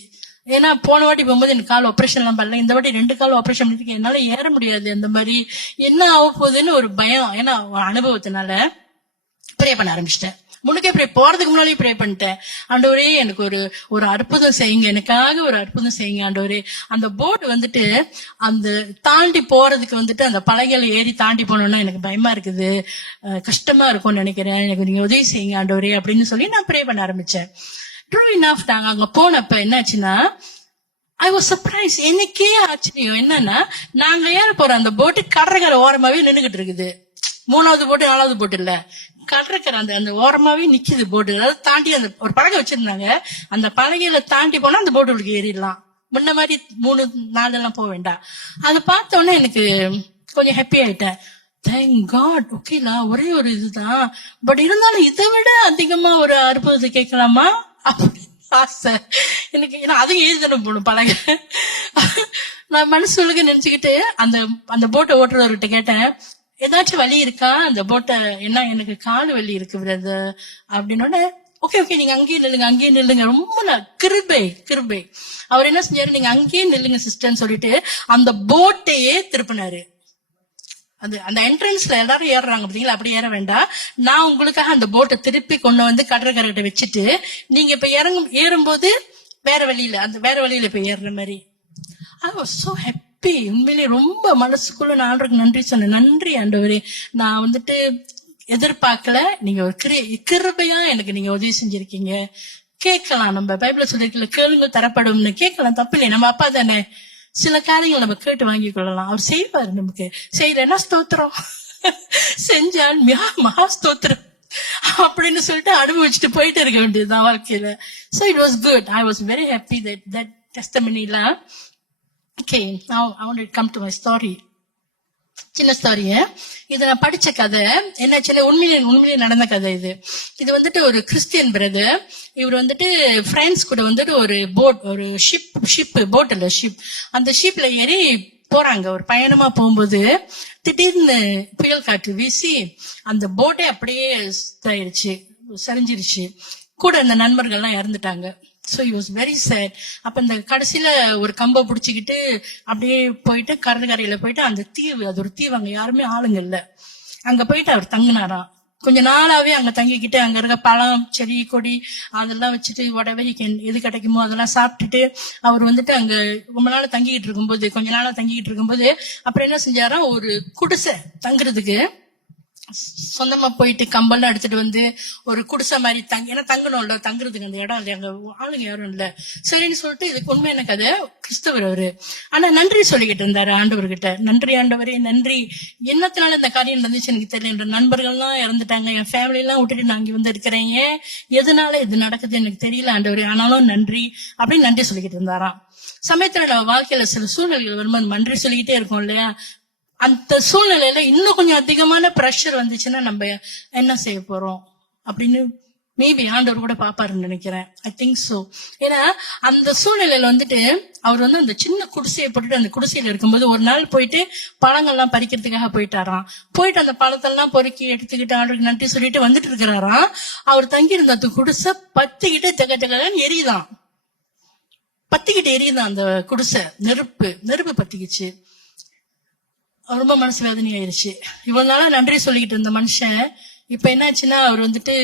ஏன்னா போன வாட்டி போகும்போது எனக்கு கால் ஆபரேஷன் எல்லாம் பண்ணல, இந்த வாட்டி 2 கால் ஆபரேஷன் பண்ணிருக்கேன், என்னால ஏற முடியாது. அந்த மாதிரி என்ன ஆக போகுதுன்னு ஒரு பயம். ஏன்னா அனுபவத்தினால ப்ரே பண்ண ஆரம்பிச்சிட்டேன். முன்னுக்கே ப்ரே போறதுக்கு முன்னாலே ப்ரே பண்ணிட்டேன். ஆண்டவரே எனக்கு ஒரு அற்புதம் செய்யுங்க, எனக்காக ஒரு அற்புதம் செய்யுங்க ஆண்டவரே. அந்த போட் வந்துட்டு அந்த தாண்டி போறதுக்கு வந்துட்டு அந்த பலகையில ஏறி தாண்டி போனோம்னா எனக்கு பயமா இருக்குது, கஷ்டமா இருக்கும்னு நினைக்கிறேன், எனக்கு நீங்க உதவி செய்யுங்க ஆண்டவரே அப்படின்னு சொல்லி நான் ப்ரே பண்ண ஆரம்பிச்சேன். ட்ரூ இனஃப் நாங்க அங்க போனப்ப என்னாச்சுன்னா, ஐ வாஸ் சர்ப்ரைஸ். எனக்கே ஆச்சரியம் என்னன்னா, நாங்க ஏற போற அந்த போட்டு கடற்கரை ஓரமாவே நின்னுகிட்டு இருக்குது. 3வது போட்டு 4வது போட்டு இல்ல, கடற்கரை அந்த ஓரமாவே நிக்குது போட்டு. அதாவது தாண்டி அந்த ஒரு பலகை வச்சிருந்தாங்க, அந்த பலகையில தாண்டி போனா அந்த போட்டுகளுக்கு ஏறிடலாம். முன்ன மாதிரி 3-4 எல்லாம் போக வேண்டாம். அதை பார்த்த உடனே எனக்கு கொஞ்சம் ஹாப்பி ஆயிட்டேன். Thank God. ஓகேலா, ஒரே ஒரு இதுதான், பட் இருந்தாலும் இதை விட அதிகமா ஒரு அற்புதத்தை கேட்கலாமா அப்படின்னு ஆசை எனக்கு. ஏன்னா அதையும் எழுதணும் போகணும் பழக. நான் மனசுக்கு நினைச்சுக்கிட்டு அந்த போட்டை ஓட்டுறவர்கிட்ட கேட்டேன், ஏதாச்சும் வலி இருக்கா அந்த போட்டை, என்ன எனக்கு கால் வலி இருக்கு பிரதர் அப்படின்னோட, ஓகே நீங்க அங்கேயே நில்லுங்க ரொம்ப கிருபை. அவர் என்ன செஞ்சாரு, நீங்க அங்கேயே நில்லுங்க சிஸ்டர்ன்னு சொல்லிட்டு அந்த போட்டையே திருப்பினாரு. அந்த என்ட்ரன்ஸ்ல எல்லாரும் ஏறுறாங்க பாத்தீங்களா, அப்படி ஏற வேண்டாம், நான் உங்களுக்காக அந்த போட்டை திருப்பி கொண்டு வந்து கடற்கரைட்ட வச்சுட்டு, நீங்க இப்ப ஏறும்போது வேற வழியில இப்ப ஏறுற மாதிரி. I was so happy. உண்மையிலேயே ரொம்ப மனசுக்குள்ள நான் ஆண்டவருக்கு நன்றி சொன்னேன். நன்றி ஆண்டவரே, நான் வந்துட்டு எதிர்பார்க்கல, நீங்க ஒரு கிருபையா எனக்கு நீங்க உதவி செஞ்சிருக்கீங்க. கேட்கலாம், நம்ம பைபிள்ல சொல்லிருக்கல, கேளுங்கள் தரப்படும்னு. கேட்கலாம், தப்பு இல்லை, நம்ம அப்பா தானே. சில காரியங்கள் நம்ம கேட்டு வாங்கி கொள்ளலாம், அவர் செய்வாரு. நமக்கு செய்யறேன்னா ஸ்தோத்திரம், செஞ்சால் மகா ஸ்தோத்திரம் அப்படின்னு சொல்லிட்டு அனுபவிச்சுட்டு போயிட்டு இருக்க வேண்டியதுதான் வாழ்க்கையில. So it was good. I was very happy that testimony la. Okay, now I want to come to my story. சின்ன ஸ்டோரிய. இது நான் படிச்ச கதை. என்ன சின்ன உண்மையிலே நடந்த கதை இது. இது வந்துட்டு ஒரு கிறிஸ்டியன் பிரதர். இவர் வந்துட்டு ஃப்ரெண்ட்ஸ் கூட வந்துட்டு ஒரு ஷிப் அந்த ஷிப்ல ஏறி போறாங்க. ஒரு பயணமா போகும்போது திடீர்னு புயல் காற்று வீசி அந்த போட்டே அப்படியே சரிஞ்சிருச்சு. கூட அந்த நண்பர்கள்லாம் இறந்துட்டாங்க. So he was very sad. அப்ப இந்த கடைசியில ஒரு கம்பை பிடிச்சிக்கிட்டு அப்படியே போயிட்டு கடற்கரையில போயிட்டு, அந்த தீவு, அது ஒரு தீவு, அங்க யாருமே ஆளுங்க இல்ல, அங்க போயிட்டு அவர் தங்கினாராம். கொஞ்ச நாளாவே அங்க தங்கிக்கிட்டு அங்க இருக்க பழம், செடி, கொடி அதெல்லாம் வச்சுட்டு உடவே எது கிடைக்குமோ அதெல்லாம் சாப்பிட்டுட்டு அவர் வந்துட்டு அங்க ரொம்ப நாளா தங்கிக்கிட்டு இருக்கும்போது அப்புறம் என்ன செஞ்சாராம், ஒரு குடிசை தங்குறதுக்கு சொந்தமா போயிட்டு கம்பெல்லாம் எடுத்துட்டு வந்து ஒரு குடிசை மாதிரி ஏன்னா தங்கணும்ல, தங்குறதுக்கு அந்த இடம் இல்லையா, அங்க ஆளுங்க யாரும் இல்ல. சரின்னு சொல்லிட்டு, இதுக்கு உண்மையான கதை, கிறிஸ்தவர் அவரு. ஆனா நன்றி சொல்லிக்கிட்டு இருந்தாரு ஆண்டவர்கிட்ட. நன்றி ஆண்டவரே, நன்றி, என்னத்தினால இந்த காரியம் நடந்துச்சு எனக்கு தெரியல, என் நண்பர்கள்லாம் இறந்துட்டாங்க, என் ஃபேமிலி எல்லாம் விட்டுட்டு நான் இங்க வந்து இருக்கிறேன், ஏன் எதனால இது நடக்குது எனக்கு தெரியல ஆண்டவரே, ஆனாலும் நன்றி அப்படின்னு நன்றி சொல்லிக்கிட்டு இருந்தாராம். சமயத்துல நம்ம வாழ்க்கையில சில சூழ்நிலைகள் வரும்போது நன்றி சொல்லிக்கிட்டே இருக்கோம் இல்லையா. அந்த சூழ்நிலையில இன்னும் கொஞ்சம் அதிகமான பிரஷர் வந்துச்சுன்னா நம்ம என்ன செய்ய போறோம் அப்படின்னு மேபி ஆண்டவர் கூட பாப்பாருன்னு நினைக்கிறேன். I think so. ஏன்னா அந்த சூழ்நிலையில வந்துட்டு அவர் வந்து அந்த சின்ன குடிசையை போட்டுட்டு அந்த குடிசையில இருக்கும்போது ஒரு நாள் போயிட்டு பழங்கள்லாம் பறிக்கிறதுக்காக போயிட்டாராம். போயிட்டு அந்த பழத்தெல்லாம் பொறுக்கி எடுத்துக்கிட்டு ஆண்டவருக்கு நன்றி சொல்லிட்டு வந்துட்டு இருக்கிறாராம். அவர் தங்கி இருந்த அந்த குடிசை பத்திக்கிட்டு தகன்னு எரியுதான். பத்திக்கிட்டு எரியுது அந்த குடிசை, நெருப்பு பத்திக்கிச்சு. ரொம்ப மனசு வேதனை ஆயிருச்சு. இவ்வளவு நாளா நன்றி சொல்லிக்கிட்டு இருந்த மனுஷன் இப்ப என்னாச்சுன்னா அவர் வந்துட்டு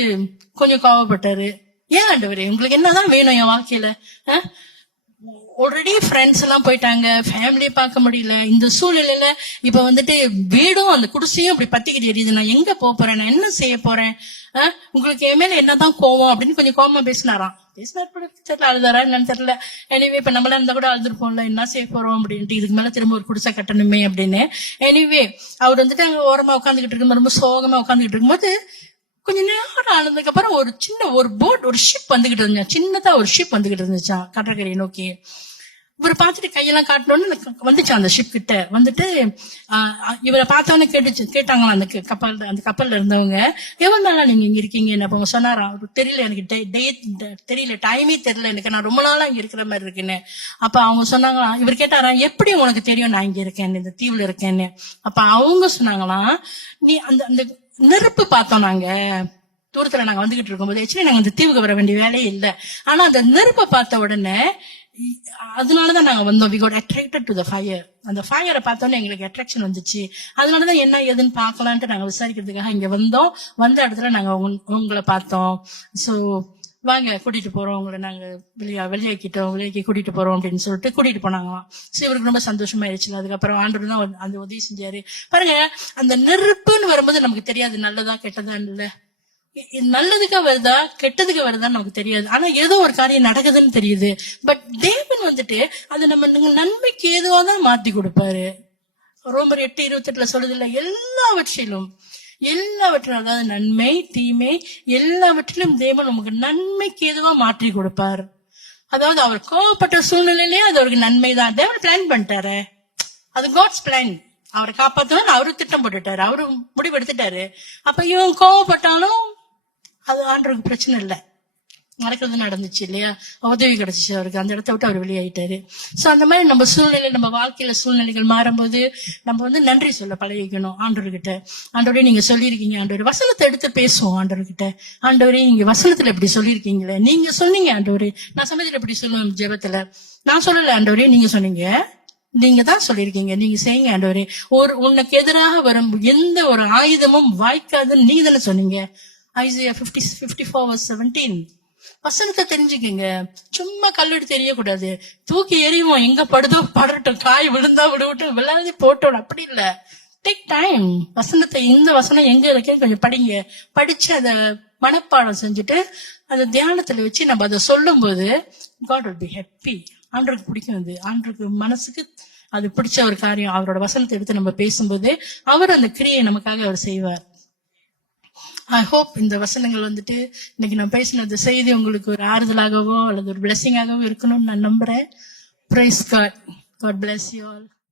கொஞ்சம் கோவப்பட்டாரு. ஏன் ஆண்டவரே, உங்களுக்கு என்னதான் வேணும் என் வாழ்க்கையில? ஆல்ரெடி ஃப்ரெண்ட்ஸ் எல்லாம் போயிட்டாங்க, ஃபேமிலியை பார்க்க முடியல. இந்த சூழ்நிலையில இப்ப வந்துட்டு வீடும் அந்த குடிசையும் அப்படி பத்திக்கிட்டு எரியுது. நான் எங்க போறேன், நான் என்ன செய்ய போறேன்? உங்களுக்கு என் மேல என்னதான் கோவம் அப்படின்னு கொஞ்சம் கோவமா பேசினாராம். தெரியல, அழுதாரா என்னன்னு தெரியல. எனிவே இப்ப நம்மளா இருந்தா கூட அழுதுருப்போம்ல, என்ன செய்ய போறோம் அப்படின்ட்டு, இதுக்கு மேல திரும்ப ஒரு குடிசை கட்டணுமே அப்படின்னு. எனிவே அவர் வந்துட்டு அங்க ஓரமா உட்காந்துக்கிட்டு இருக்கும், ரொம்ப சோகமா உட்காந்துக்கிட்டு இருக்கும்போது கொஞ்ச நேரம் ஆனதுக்கு அப்புறம் ஒரு போட், ஒரு ஷிப் வந்துகிட்டு இருந்துச்சு. சின்னதா ஒரு ஷிப் வந்துகிட்டு இருந்துச்சான் கடற்கரையை நோக்கி. இவரை பார்த்துட்டு கையெல்லாம் காட்டணும்னு வந்துச்சு அந்த ஷிப் கிட்ட. வந்துட்டு இவரை பார்த்தோன்னு கேட்டாங்களாம் அந்த கப்பல்ல இருந்தவங்க, எவ்வளவு நாளா நீங்க இங்க இருக்கீங்க? என்ன அவங்க சொன்னாராம், தெரியல எனக்கு, தெரியல, டைமே தெரியல எனக்கு, நான் ரொம்ப நாளா இங்க இருக்கிற மாதிரி இருக்குன்னு. அப்ப அவங்க சொன்னாங்களாம், இவர் கேட்டாராம், எப்படி உனக்கு தெரியும் நான் இங்க இருக்கேன்னு, இந்த தீவுல இருக்கேன்னு? அப்ப அவங்க சொன்னாங்களாம், நீ அந்த நெருப்பு பார்த்தோம் நாங்க தூரத்துல, நாங்க வந்துகிட்டு இருக்கும்போது. ஆக்சுவலி நாங்க அந்த தீவுக்கு வர வேண்டிய வேலையே இல்லை. ஆனா அந்த நெருப்பை பார்த்த உடனே அதனாலதான் நாங்க வந்தோம். We got attracted to the fire. அந்த ஃபயரை பார்த்தோன்னே எங்களுக்கு அட்ராக்ஷன் வந்துச்சு. அதனாலதான் என்ன ஏதுன்னு பார்க்கலான்ட்டு நாங்க விசாரிக்கிறதுக்காக இங்க வந்தோம். வந்த இடத்துல நாங்க உங்களை பார்த்தோம். சோ வாங்க கூட்டிட்டு போறோம் உங்களை, நாங்க வெளியாக்கி கூட்டிட்டு போறோம் அப்படின்னு சொல்லிட்டு கூட்டிட்டு போனாங்களாம். சோ இவருக்கு ரொம்ப சந்தோஷமாயிருச்சு. அதுக்கப்புறம் ஆண்டவர் தான் அந்த உதவி செஞ்சாரு. பாருங்க, அந்த நெருப்புன்னு வரும்போது நமக்கு தெரியாது நல்லதா கெட்டதா இல்ல, நல்லதுக்கா வருதா கெட்டதுக்கு வருதான்னு நமக்கு தெரியாது. ஆனா ஏதோ ஒரு காரியம் நடக்குதுன்னு தெரியுது. பட் தேவன் வந்துட்டு அது நம்ம நன்மைக்கு ஏதுவாதான் மாத்தி கொடுப்பாரு. ரோமர் 8:28 சொல்லுதில்ல, எல்லாவற்றிலும், அதாவது நன்மை தீமை எல்லாவற்றிலும் தேவன் நமக்கு நன்மைக்கு ஏதுவா மாற்றி கொடுப்பார். அதாவது அவர் கோவப்பட்ட சூழ்நிலையிலேயே அது அவருக்கு நன்மை தான். தேவன் பிளான் பண்ணிட்டாரு, அது காட்ஸ் பிளான். அவரை காப்பாத்தணும் அவரு திட்டம் போட்டுட்டாரு, அவரு முடிவெடுத்துட்டாரு. அப்ப இவன் கோவப்பட்டாலும் அது ஆண்டவருக்கு பிரச்சனை இல்லை, நடக்கிறது நடந்துச்சு இல்லையா, உதவி கிடைச்சிச்சு அவருக்கு. அந்த இடத்த விட்டு அவர் வெளியாயிட்டாரு. சோ அந்த மாதிரி நம்ம சூழ்நிலை, நம்ம வாழ்க்கையில சூழ்நிலைகள் மாறும்போது நம்ம நன்றி சொல்ல பழகிக்கணும் ஆண்டவர்கிட்ட. ஆண்டவரே நீங்க சொல்லியிருக்கீங்க, ஆண்டவரே வசனத்தை எடுத்து பேசுவோம் ஆண்டவர்கிட்ட. ஆண்டவரே நீங்க வசனத்துல இப்படி சொல்லியிருக்கீங்களே, நீங்க சொன்னீங்க ஆண்டவரே. நான் சமயத்துல இப்படி சொல்லுவேன் ஜெபத்துல, நான் சொல்லல ஆண்டவரே, நீங்க சொன்னீங்க, நீங்க தான் சொல்லியிருக்கீங்க, நீங்க செய்யுங்க ஆண்டவரே. உனக்கு எதிராக வரும் எந்த ஒரு ஆயுதமும் வாய்க்காதுன்னு நீங்க தானே சொன்னீங்க. ஐசையா 54:17. வசனத்தை தெரிஞ்சுக்கங்க. சும்மா கல்லெடு தெரியக்கூடாது, தூக்கி எறிவோம், எங்க படுதோ படட்டும், காய் விழுந்தா விடுவிட்டு விளையாடி போட்டோம், அப்படி இல்ல. Take time. வசனத்தை, இந்த வசனம் எங்க இருக்குன்னு கொஞ்சம் படிங்க. படிச்சு அதை மனப்பாடம் செஞ்சுட்டு அதை தியானத்துல வச்சு நம்ம அதை சொல்லும் போது God will be happy. ஆண்டருக்கு பிடிக்கும். அது ஆண்டருக்கு மனசுக்கு அது பிடிச்ச ஒரு காரியம். அவரோட வசனத்தை எடுத்து நம்ம பேசும்போது அவர் அந்த கிரியை நமக்காக அவர் செய்வார். ஐ ஹோப் இந்த வசனங்கள் இன்னைக்கு நான் பேசின செய்தி உங்களுக்கு ஒரு ஆறுதலாகவோ அல்லது ஒரு பிளெஸிங்காகவோ இருக்கணும்னு நான் நம்புறேன். Praise God. God bless you all.